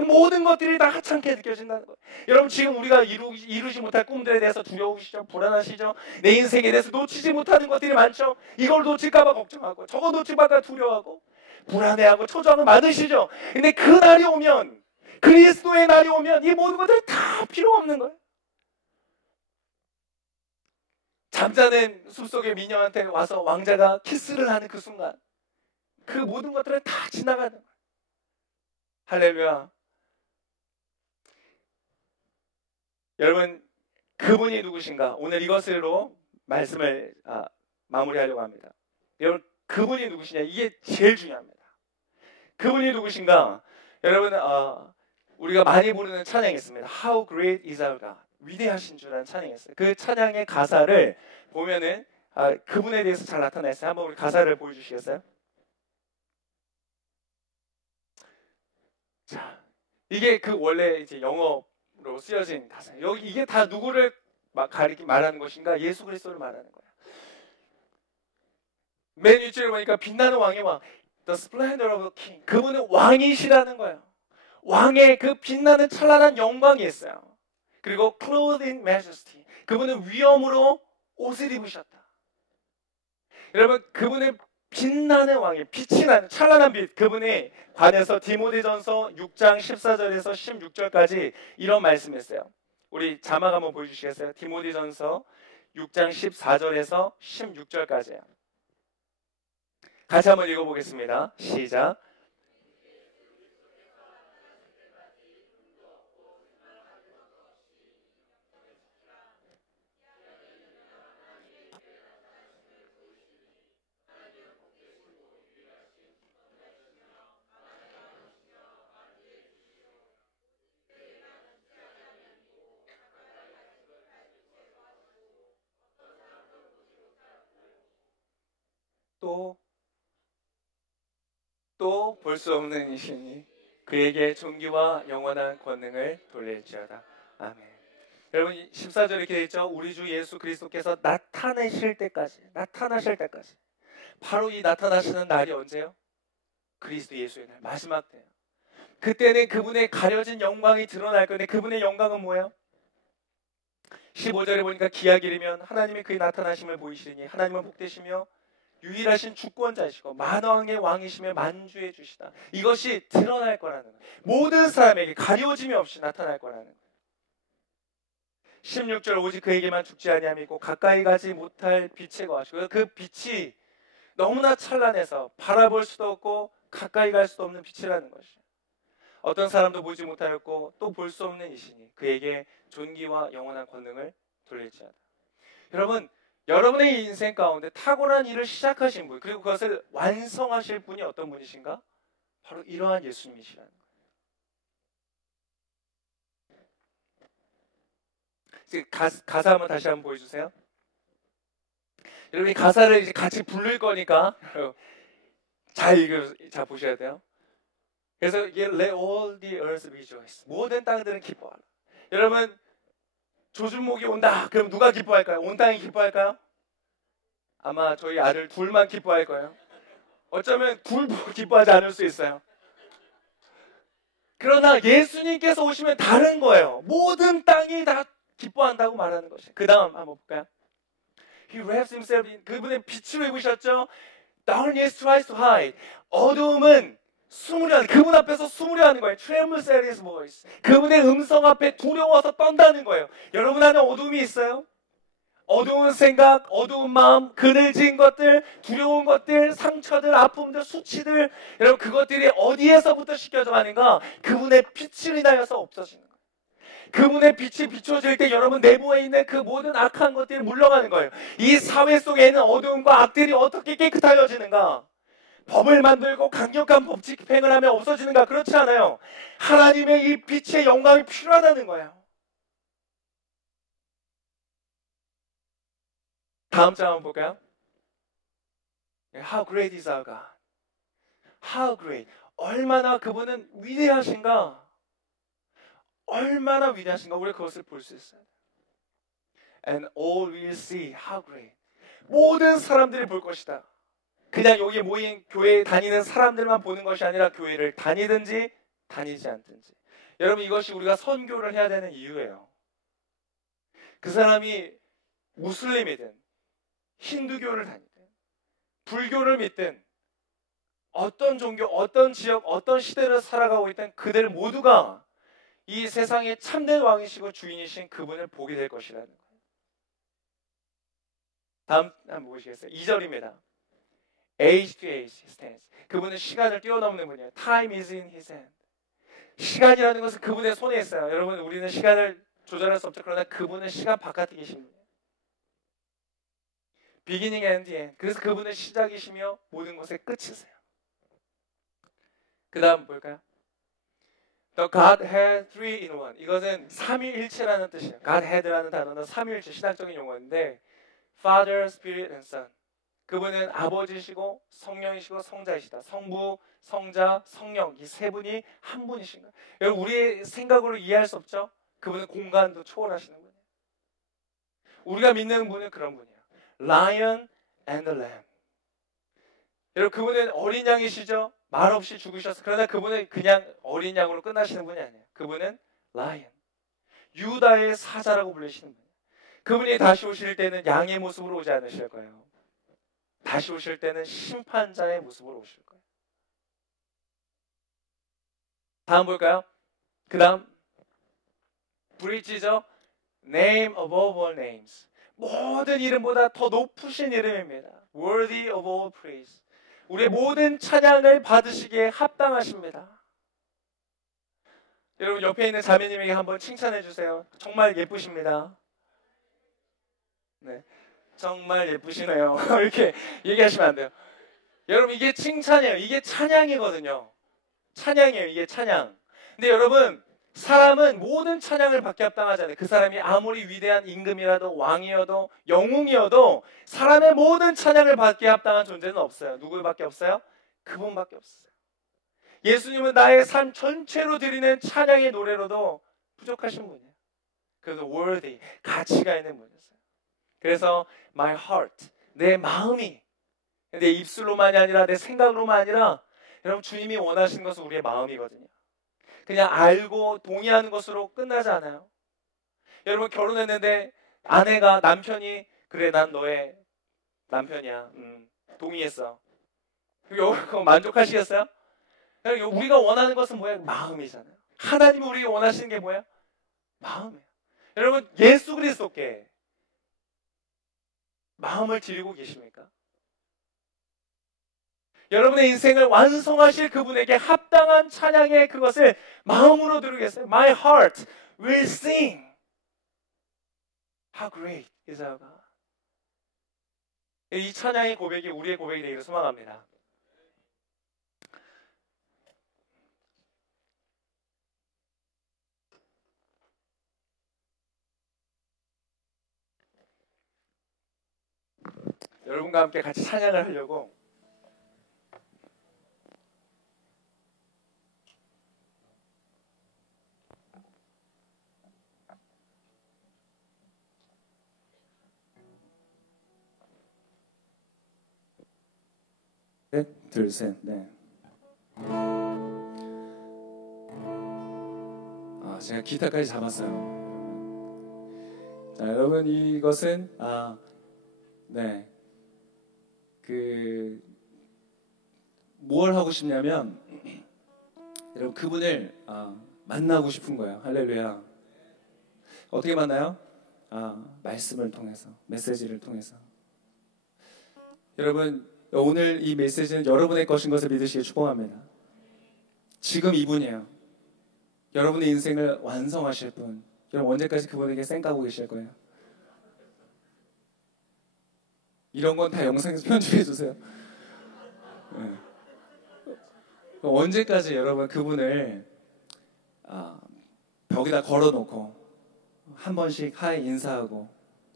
모든 것들이 다 하찮게 느껴진다는 거예요. 여러분 지금 우리가 이루지 못할 꿈들에 대해서 두려우시죠? 불안하시죠? 내 인생에 대해서 놓치지 못하는 것들이 많죠? 이걸 놓칠까 봐 걱정하고 저거 놓칠까 봐 두려워하고 불안해하고 초조하고 많으시죠? 근데 그 날이 오면 그리스도의 날이 오면 이 모든 것들이 다 필요 없는 거예요. 잠자는 숲속의 미녀한테 와서 왕자가 키스를 하는 그 순간 그 모든 것들은 다 지나가는 거예요. 할렐루야. 여러분 그분이 누구신가? 오늘 이것으로 말씀을 마무리하려고 합니다. 여러분 그분이 누구시냐? 이게 제일 중요합니다. 그분이 누구신가? 여러분 우리가 많이 부르는 찬양이 있습니다. How great is our God. 위대하신 주라는 찬양이 있어요. 그 찬양의 가사를 보면은 그분에 대해서 잘 나타나 있어요. 한번 우리 가사를 보여주시겠어요? 자, 이게 그 원래 이제 영어로 쓰여진 가사예요. 여기 이게 다 누구를 말하는 것인가? 예수 그리스도를 말하는 거예요. 맨 윗줄에 보니까 빛나는 왕의 왕, The splendor of the king. 그분은 왕이시라는 거예요. 왕의 그 빛나는 찬란한 영광이 있어요. 그리고 clothed in majesty. 그분은 위엄으로 옷을 입으셨다. 여러분, 그분은 빛나는 왕이, 빛이 나는 찬란한 빛, 그분이 관해서 디모데전서 6장 14절에서 16절까지 이런 말씀했어요. 우리 자막 한번 보여주시겠어요? 디모데전서 6장 14절에서 16절까지요. 같이 한번 읽어보겠습니다. 시작. 또 볼 수 없는 이신이 그에게 존귀와 영원한 권능을 돌릴지어다. 아멘. 여러분 14절에 이렇게 되어 있죠. 우리 주 예수 그리스도께서 나타나실 때까지 바로 이 나타나시는 날이 언제요? 그리스도 예수의 날, 마지막 때예요. 그때는 그분의 가려진 영광이 드러날 건데 그분의 영광은 뭐예요? 15절에 보니까 기약이 이르면 하나님의 그의 나타나심을 보이시리니 하나님은 복되시며 유일하신 주권자이시고 만왕의 왕이시며 만주의 주시다. 이것이 드러날 거라는 거예요. 모든 사람에게 가려짐이 없이 나타날 거라는 거예요. 16절 오직 그에게만 죽지 아니함이 있고 가까이 가지 못할 빛에 거하시고 그 빛이 너무나 찬란해서 바라볼 수도 없고 가까이 갈 수도 없는 빛이라는 것이에요. 어떤 사람도 보지 못하였고 또 볼 수 없는 이시니 그에게 존귀와 영원한 권능을 돌릴지어다. 여러분의 인생 가운데 탁월한 일을 시작하신 분, 그리고 그것을 완성하실 분이 어떤 분이신가? 바로 이러한 예수님이시라는 거예요. 가사 한번 다시 한번 보여주세요. 여러분 이 가사를 이제 같이 부를 거니까 잘 보셔야 돼요. 그래서 이게 Let all the earth rejoice. 모든 땅들은 기뻐하라. 여러분 조준목이 온다. 그럼 누가 기뻐할까요? 온 땅이 기뻐할까요? 아마 저희 아들 둘만 기뻐할 거예요. 어쩌면 둘도 기뻐하지 않을 수 있어요. 그러나 예수님께서 오시면 다른 거예요. 모든 땅이 다 기뻐한다고 말하는 것이에요. 그 다음 한번 볼까요? He wraps himself in, 그분의 빛으로 입으셨죠. Darkness tries to hide. 어두움은 숨으려 하는, 그분 앞에서 숨으려 하는 거예요. Trembles at his voice. 그분의 음성 앞에 두려워서 떤다는 거예요. 여러분 안에 어두움이 있어요? 어두운 생각, 어두운 마음, 그늘진 것들, 두려운 것들, 상처들, 아픔들, 수치들, 여러분 그것들이 어디에서부터 씻겨져 가는가? 그분의 빛을 인하여서 없어지는 거예요. 그분의 빛이 비춰질 때 여러분 내부에 있는 그 모든 악한 것들이 물러가는 거예요. 이 사회 속에 있는 어두움과 악들이 어떻게 깨끗하여지는가? 법을 만들고 강력한 법 집행을 하면 없어지는가? 그렇지 않아요. 하나님의 이 빛의 영광이 필요하다는 거예요. 다음 장 한번 볼까요? How great is our God. How great. 얼마나 그분은 위대하신가? 얼마나 위대하신가? 우리가 그것을 볼 수 있어요. And all will see how great. 모든 사람들이 볼 것이다. 그냥 여기 모인 교회에 다니는 사람들만 보는 것이 아니라 교회를 다니든지 다니지 않든지. 여러분 이것이 우리가 선교를 해야 되는 이유예요. 그 사람이 무슬림이든 힌두교를 다니든 불교를 믿든 어떤 종교, 어떤 지역, 어떤 시대를 살아가고 있든 그들 모두가 이 세상의 참된 왕이시고 주인이신 그분을 보게 될 것이라는 거예요. 다음 한번 보시겠어요? 2절입니다. Age to age stands. 그분은 시간을 뛰어넘는 분이에요. Time is in his hand. 시간이라는 것은 그분의 손에 있어요. 여러분 우리는 시간을 조절할 수 없죠. 그러나 그분은 시간 바깥에 계신 분이에요. Beginning and end. 그래서 그분은 시작이시며 모든 것의 끝이세요. 그 다음 볼까요? The Godhead three in one. 이것은 삼위일체라는 뜻이에요. Godhead라는 단어는 삼위일체 신학적인 용어인데 Father, Spirit and Son. 그분은 아버지시고 성령이시고 성자이시다. 성부, 성자, 성령 이 세 분이 한 분이신 거예요. 여러분 우리의 생각으로 이해할 수 없죠? 그분은 공간도 초월하시는 분이에요. 우리가 믿는 분은 그런 분이에요. Lion and the Lamb. 여러분 그분은 어린 양이시죠? 말 없이 죽으셨어요. 그러나 그분은 그냥 어린 양으로 끝나시는 분이 아니에요. 그분은 Lion. 유다의 사자라고 불리시는 분이에요. 그분이 다시 오실 때는 양의 모습으로 오지 않으실 거예요. 다시 오실 때는 심판자의 모습으로 오실 거예요. 다음 볼까요? 그 다음 브릿지죠. Name above all names. 모든 이름보다 더 높으신 이름입니다. Worthy of all praise. 우리의 모든 찬양을 받으시기에 합당하십니다. 여러분 옆에 있는 자매님에게 한번 칭찬해 주세요. 정말 예쁘십니다. 네, 정말 예쁘시네요. 이렇게 얘기하시면 안 돼요. 여러분 이게 칭찬이에요. 이게 찬양이거든요. 찬양이에요. 이게 찬양. 근데 여러분 사람은 모든 찬양을 받게 합당하잖아요. 그 사람이 아무리 위대한 임금이라도 왕이어도 영웅이어도 사람의 모든 찬양을 받게 합당한 존재는 없어요. 누구밖에 없어요? 그분밖에 없어요. 예수님은 나의 삶 전체로 드리는 찬양의 노래로도 부족하신 분이에요. 그래서 worthy, 가치가 있는 분이었어요. 그래서 my heart, 내 마음이 내 입술로만이 아니라 내 생각으로만 아니라 여러분 주님이 원하시는 것은 우리의 마음이거든요. 그냥 알고 동의하는 것으로 끝나지 않아요. 여러분 결혼했는데 아내가 남편이 그래 난 너의 남편이야. 동의했어. 그거 만족하시겠어요? 우리가 원하는 것은 뭐예요? 마음이잖아요. 하나님이 우리에게 원하시는 게 뭐예요? 마음이에요. 여러분 예수 그리스도께 마음을 드리고 계십니까? 여러분의 인생을 완성하실 그분에게 합당한 찬양의 그것을 마음으로 드리겠어요. My heart will sing. How great is our God. 이 찬양의 고백이 우리의 고백이 되기를 소망합니다. 여러분과 함께 같이 찬양을 하려고 셋, 둘, 셋, 네. 제가 기타까지 잡았어요. 자, 여러분 이것은 네, 뭘 하고 싶냐면 여러분 그분을 만나고 싶은 거예요. 할렐루야. 어떻게 만나요? 말씀을 통해서, 메시지를 통해서. 여러분 오늘 이 메시지는 여러분의 것인 것을 믿으시길 축복합니다. 지금 이분이에요. 여러분의 인생을 완성하실 분. 여러분 언제까지 그분에게 쌩까고 계실 거예요? 이런 건 다 영상에서 편집해 주세요. 네. 언제까지 여러분 그분을 벽에다 걸어놓고 한 번씩 하이 인사하고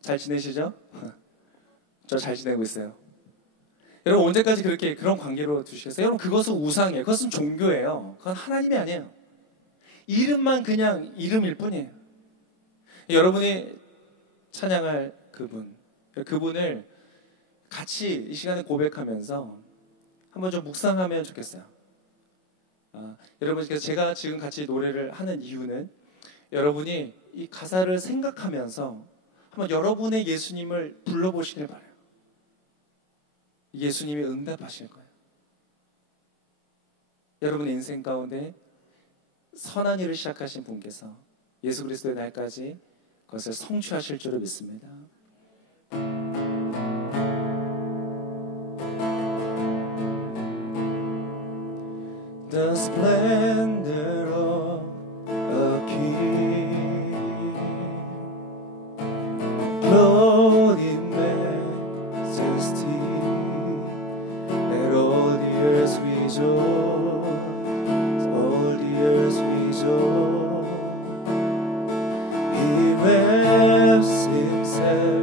잘 지내시죠? 저 잘 지내고 있어요. 여러분 언제까지 그런 관계로 두시겠어요? 여러분 그것은 우상이에요. 그것은 종교예요. 그건 하나님이 아니에요. 이름만 그냥 이름일 뿐이에요. 여러분이 찬양할 그분을 같이 이 시간에 고백하면서 한번 좀 묵상하면 좋겠어요. 여러분 제가 지금 같이 노래를 하는 이유는 여러분이 이 가사를 생각하면서 한번 여러분의 예수님을 불러보시길 바라요. 예수님이 응답하실 거예요. 여러분의 인생 가운데 선한 일을 시작하신 분께서 예수 그리스도의 날까지 그것을 성취하실 줄을 믿습니다. The splendor of a king, clothed in majesty, let all the earth rejoice, all the earth rejoice. He wraps himself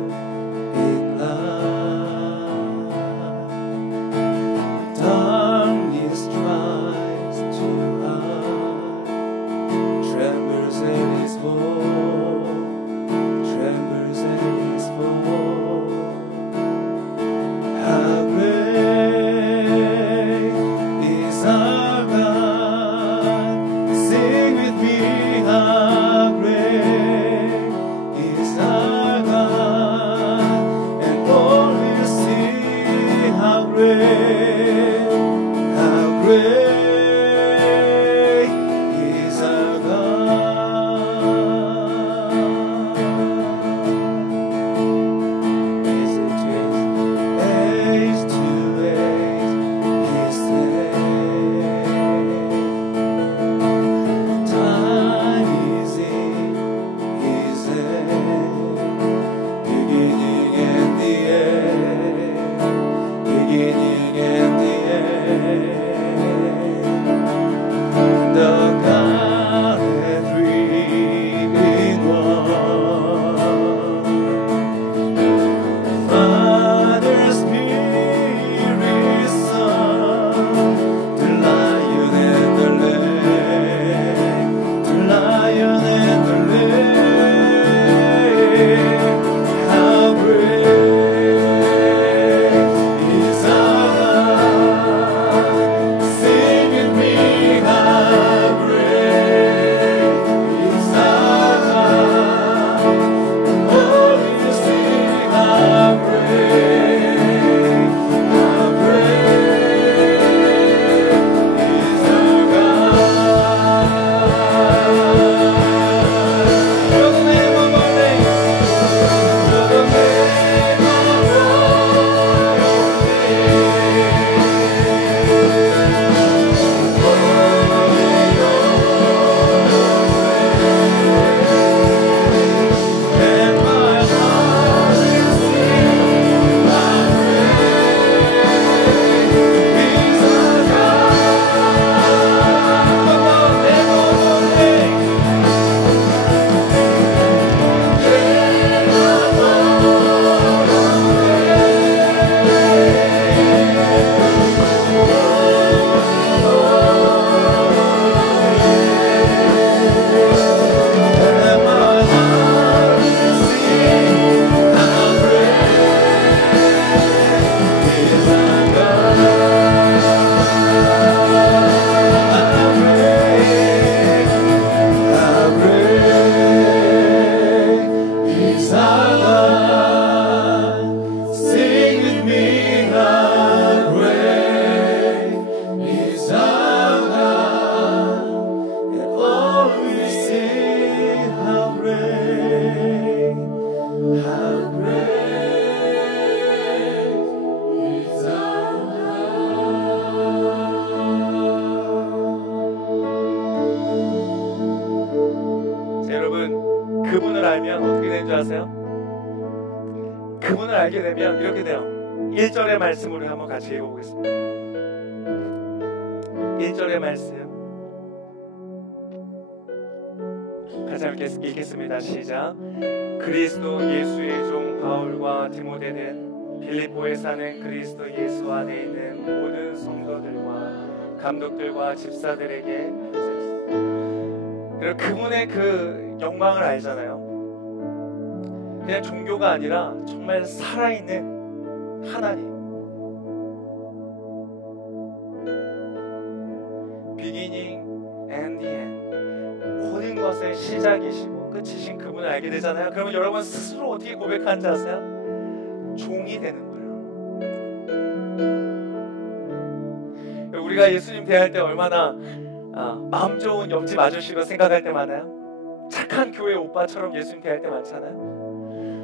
어떻게 되는 줄 아세요? 그분을 알게 되면 이렇게 돼요. 1절의 말씀으로 한번 같이 읽어보겠습니다. 1절의 말씀 같이 함께 읽겠습니다. 시작. 그리스도 예수의 종 바울과 디모데는 빌립보에 사는 그리스도 예수 안에 있는 모든 성도들과 감독들과 집사들에게 편지했습니다. 그분의 그 영광을 알잖아요. 그냥 종교가 아니라 정말 살아있는 하나님, beginning and the end, 모든 것의 시작이시고 끝이신 그분을 알게 되잖아요. 그러면 여러분 스스로 어떻게 고백하는지 아세요? 종이 되는 거예요. 우리가 예수님 대할 때 얼마나 마음 좋은 옆집 아저씨로 생각할 때 많아요. 착한 교회 오빠처럼 예수님 대할 때 많잖아요.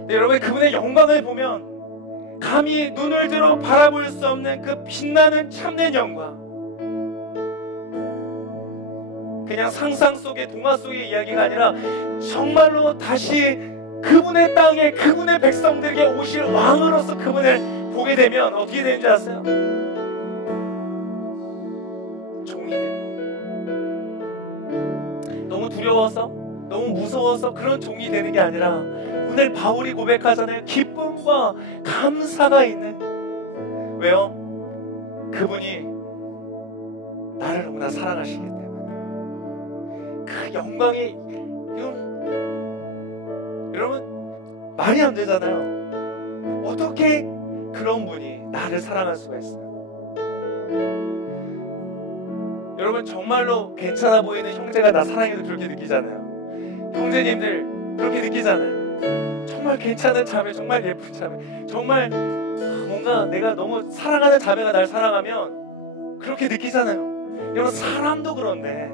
근데 여러분 그분의 영광을 보면 감히 눈을 들어 바라볼 수 없는 그 빛나는 참된 영광, 그냥 상상 속의 동화 속의 이야기가 아니라 정말로 다시 그분의 땅에 그분의 백성들에게 오실 왕으로서 그분을 보게 되면 어떻게 되는지 아세요? 종이 되는, 너무 두려워서 너무 무서워서 그런 종이 되는 게 아니라 오늘 바울이 고백하잖아요. 기쁨과 감사가 있는. 왜요? 그분이 나를 너무나 사랑하시기 때문에. 그 영광이 여러분 말이 안 되잖아요. 어떻게 그런 분이 나를 사랑할 수가 있어요? 여러분 정말로 괜찮아 보이는 형제가 나 사랑해도 그렇게 느끼잖아요. 형제님들 그렇게 느끼잖아요. 정말 괜찮은 자매, 정말 예쁜 자매, 정말 뭔가 내가 너무 사랑하는 자매가 날 사랑하면 그렇게 느끼잖아요. 여러분 사람도 그런데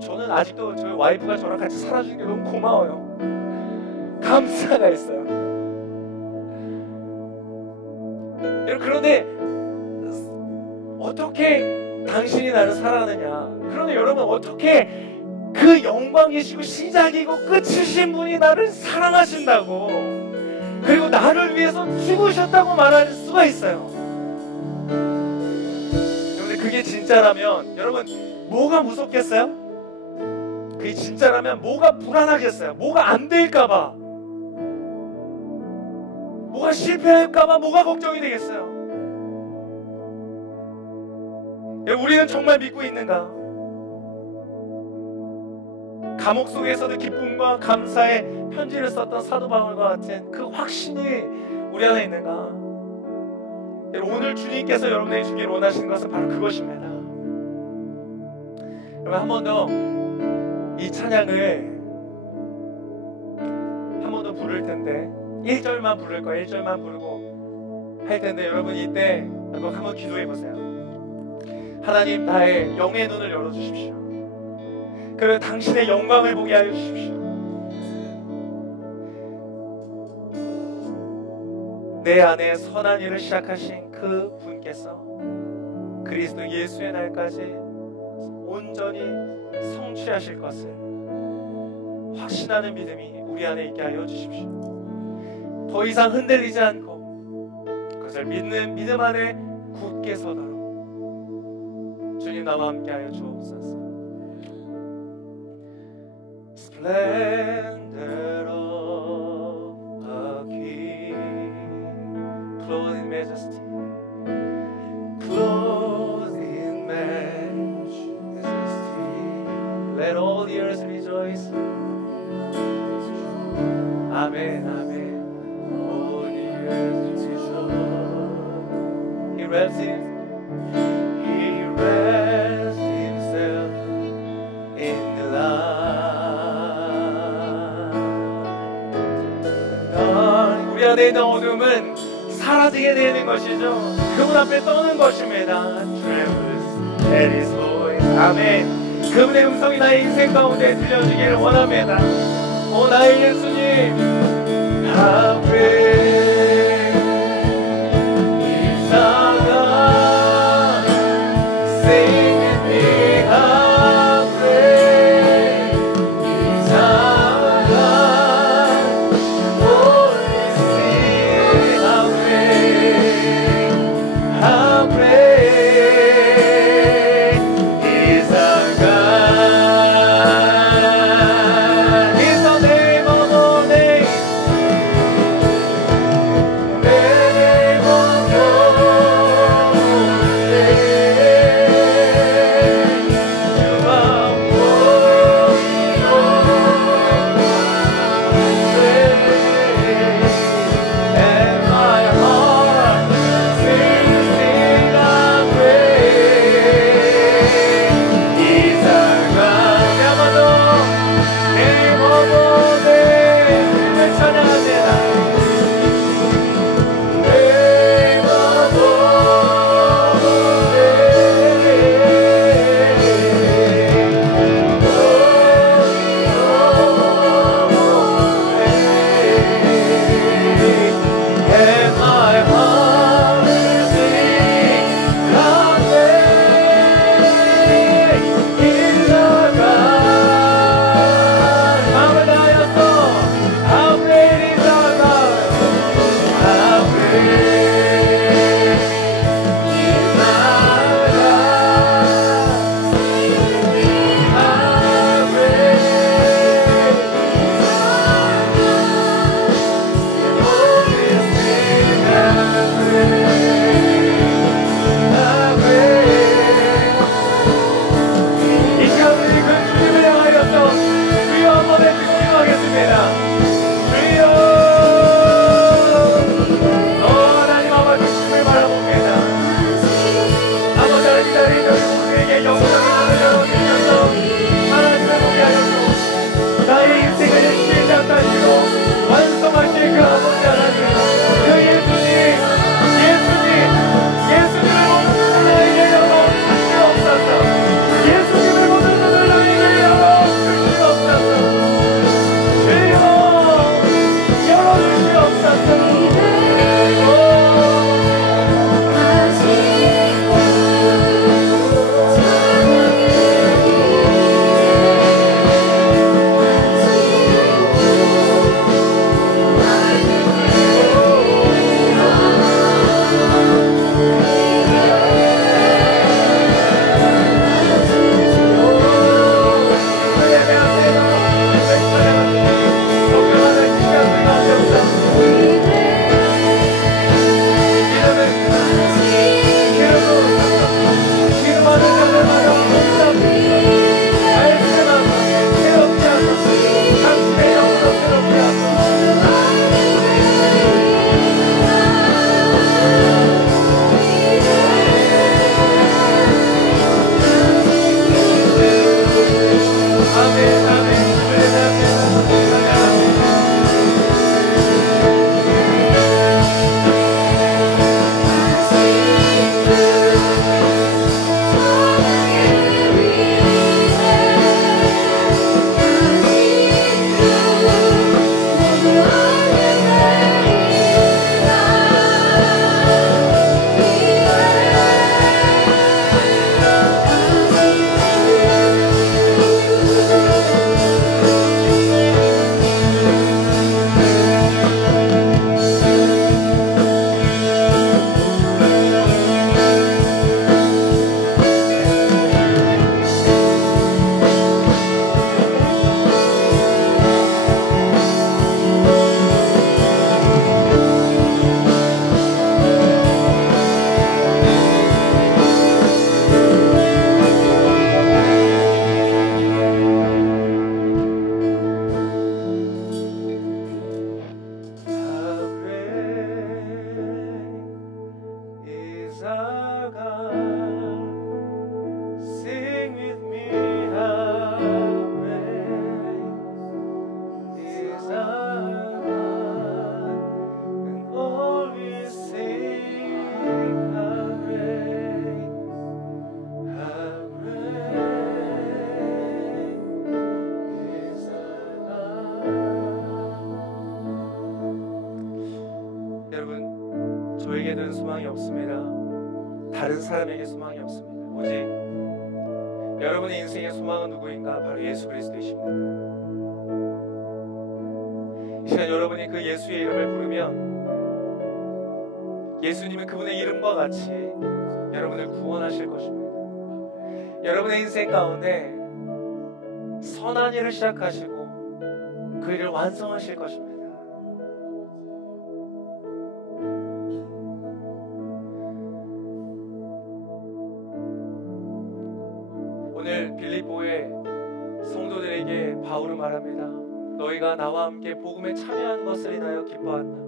저는 아직도 저희 와이프가 저랑 같이 살아주는 게 너무 고마워요. 감사가 있어요. 여러분 그런데 어떻게 당신이 나를 사랑하느냐? 그런데 여러분 어떻게 그 영광이시고 시작이고 끝이신 분이 나를 사랑하신다고, 그리고 나를 위해서 죽으셨다고 말할 수가 있어요. 그런데 그게 진짜라면 여러분 뭐가 무섭겠어요? 그게 진짜라면 뭐가 불안하겠어요? 뭐가 안 될까봐, 뭐가 실패할까봐 뭐가 걱정이 되겠어요? 우리는 정말 믿고 있는가? 감옥 속에서도 기쁨과 감사의 편지를 썼던 사도 바울과 같은 그 확신이 우리 안에 있는가? 오늘 주님께서 여러분에게 주길 원하시는 것은 바로 그것입니다. 여러분 한 번 더 이 찬양을 한 번 더 부를 텐데 1절만 부를 거예요. 1절만 부르고 할 텐데 여러분 이때 한번 기도해 보세요. 하나님 나의 영의 눈을 열어주십시오. 그리고 당신의 영광을 보게 하여 주십시오. 내 안에 선한 일을 시작하신 그 분께서 그리스도 예수의 날까지 온전히 성취하실 것을 확신하는 믿음이 우리 안에 있게 하여 주십시오. 더 이상 흔들리지 않고 그것을 믿는 믿음 안에 굳게 서도록 주님 나와 함께 하여 주옵소서. Splendor of a King, clothed in majesty, clothed in majesty. Let all the earth rejoice. Amen, amen. All the earth rejoice. He wraps himself in the light. 우리 안에 있는 어둠은 사라지게 되는 것이죠. 그분 앞에 떠는 것입니다. Trembles at his voice. 아멘. 그분의 음성이 나의 인생 가운데 들려주기를 원합니다. 오 나의 예수님, How great is our God. Sing with me, How great is our God. 여러분, 저에게는 소망이 없습니다. 다른 사람에게 소망이 없습니다. 오직 여러분의 인생의 소망은 누구인가? 바로 예수 그리스도이십니다. 이 시간 여러분이 그 예수의 이름을 부르면 예수님은 그분의 이름과 같이 여러분을 구원하실 것입니다. 여러분의 인생 가운데 선한 일을 시작하시고 그 일을 완성하실 것입니다. 오늘 빌립보의 성도들에게 바울은 말합니다. 너희가 나와 함께 복음에 참여한 것을 인하여 기뻐한다.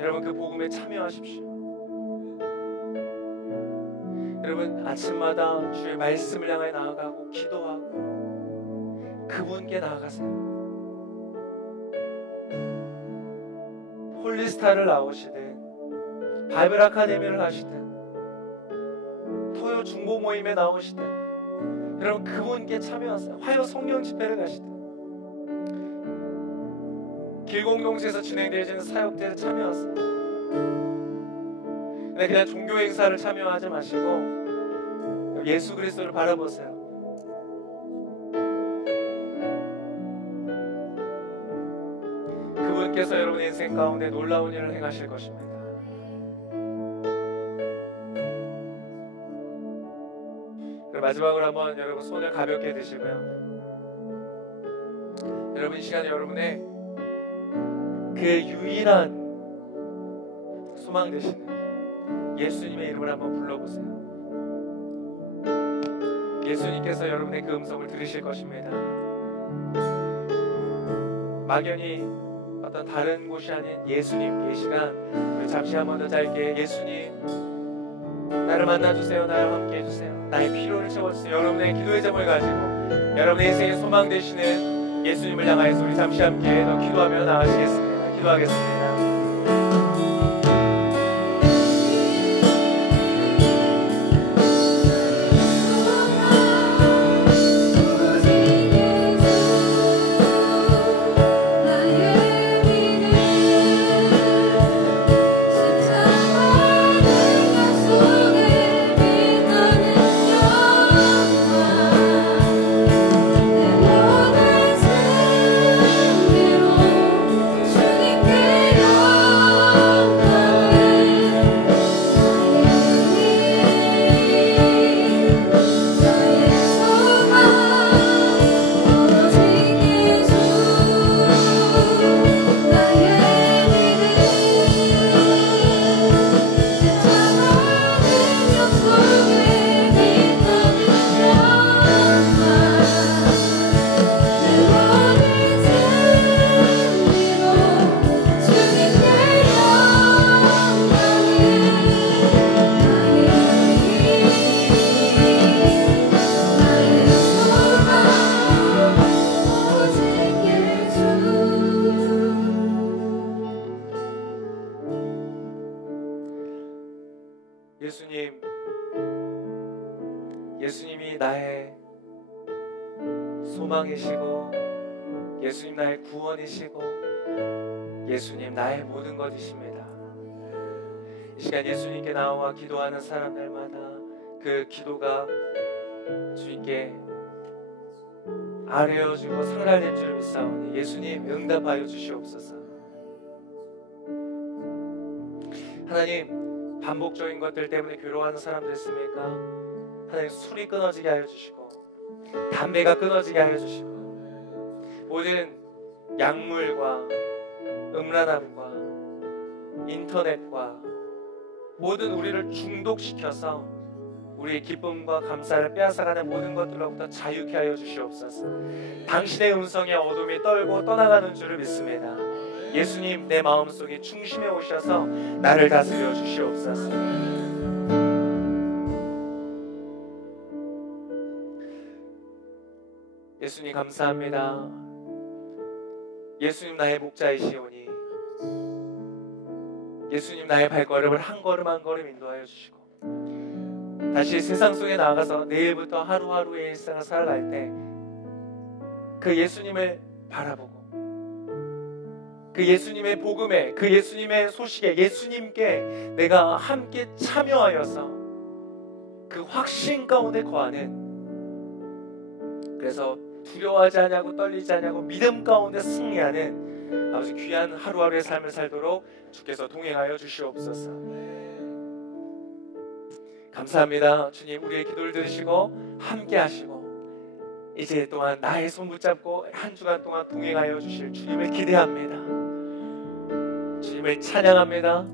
여러분, 그 복음에 참여하십시오. 여러분, 아침마다 주의 말씀을 향해 나아가고 기도하고 그분께 나아가세요. 홀리스타를 나오시든 바이블 아카데미를 하시든 토요 중보 모임에 나오시든 여러분, 그분께 참여하세요. 화요 성령 집회를 가시든 길공동체에서 진행되어지는 사역대에 참여하세요. 근데 그냥 종교 행사를 참여하지 마시고 예수 그리스도를 바라보세요. 그분께서 여러분의 인생 가운데 놀라운 일을 행하실 것입니다. 그리고 마지막으로 한번 여러분 손을 가볍게 드시고요. 여러분, 이 시간에 여러분의 그 유일한 소망 되시는 예수님의 이름을 한번 불러보세요. 예수님께서 여러분의 그 음성을 들으실 것입니다. 막연히 어떤 다른 곳이 아닌 예수님, 이 시간 우리 잠시 한번 더 짧게 예수님 나를 만나주세요. 나와 함께 해주세요. 나의 필요를 채워주세요. 여러분의 기도의 점을 가지고 여러분의 인생의 소망 되시는 예수님을 향하여서 우리 잠시 함께 더 기도하며 나아가시겠습니다. 기도하겠습니다. 예수님이 나의 소망이시고 예수님 나의 구원이시고 예수님 나의 모든 것이십니다. 이 시간 예수님께 나와 기도하는 사람들마다 그 기도가 주님께 아뢰어지고 상달된 줄 믿사오니 예수님 응답하여 주시옵소서. 하나님, 반복적인 것들 때문에 괴로워하는 사람들 있습니까? 하나님, 술이 끊어지게 하여 주시고 담배가 끊어지게 하여 주시고 모든 약물과 음란함과 인터넷과 모든 우리를 중독시켜서 우리의 기쁨과 감사를 빼앗아가는 모든 것들로부터 자유케 하여 주시옵소서. 당신의 음성에 어둠이 떨고 떠나가는 줄을 믿습니다. 예수님, 내 마음속에 중심에 오셔서 나를 다스려 주시옵소서. 예수님 감사합니다. 예수님 나의 목자이시오니 예수님 나의 발걸음을 한 걸음 한 걸음 인도하여 주시고 다시 세상 속에 나아가서 내일부터 하루하루의 일상을 살아갈 때 그 예수님을 바라보고 그 예수님의 복음에, 그 예수님의 소식에, 예수님께 내가 함께 참여하여서 그 확신 가운데 거하는, 그래서 두려워하지 않냐고 떨리지 않냐고 믿음 가운데 승리하는 아버지 귀한 하루하루의 삶을 살도록 주께서 동행하여 주시옵소서. 감사합니다. 주님, 우리의 기도를 들으시고 함께 하시고 이제 또한 나의 손 붙잡고 한 주간 동안 동행하여 주실 주님을 기대합니다. 주님을 찬양합니다.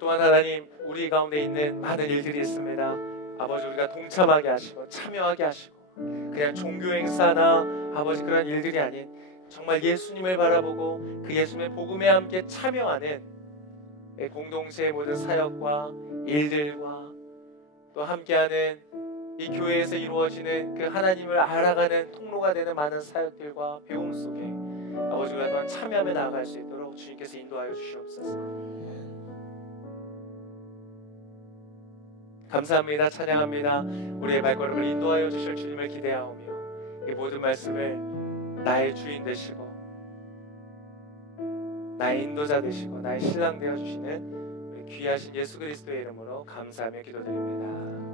또한 하나님, 우리 가운데 있는 많은 일들이 있습니다. 아버지, 우리가 동참하게 하시고 참여하게 하시고 그냥 종교 행사나 아버지 그런 일들이 아닌 정말 예수님을 바라보고 그 예수님의 복음에 함께 참여하는 공동체의 모든 사역과 일들과 또 함께하는 이 교회에서 이루어지는 그 하나님을 알아가는 통로가 되는 많은 사역들과 배움 속에 아버지, 우리가 또한 참여하며 나아갈 수 있도록 주님께서 인도하여 주시옵소서. 감사합니다. 찬양합니다. 우리의 발걸음을 인도하여 주실 주님을 기대하오며 이 모든 말씀을 나의 주인 되시고 나의 인도자 되시고 나의 신랑 되어 주시는 우리 귀하신 예수 그리스도의 이름으로 감사하며 기도드립니다.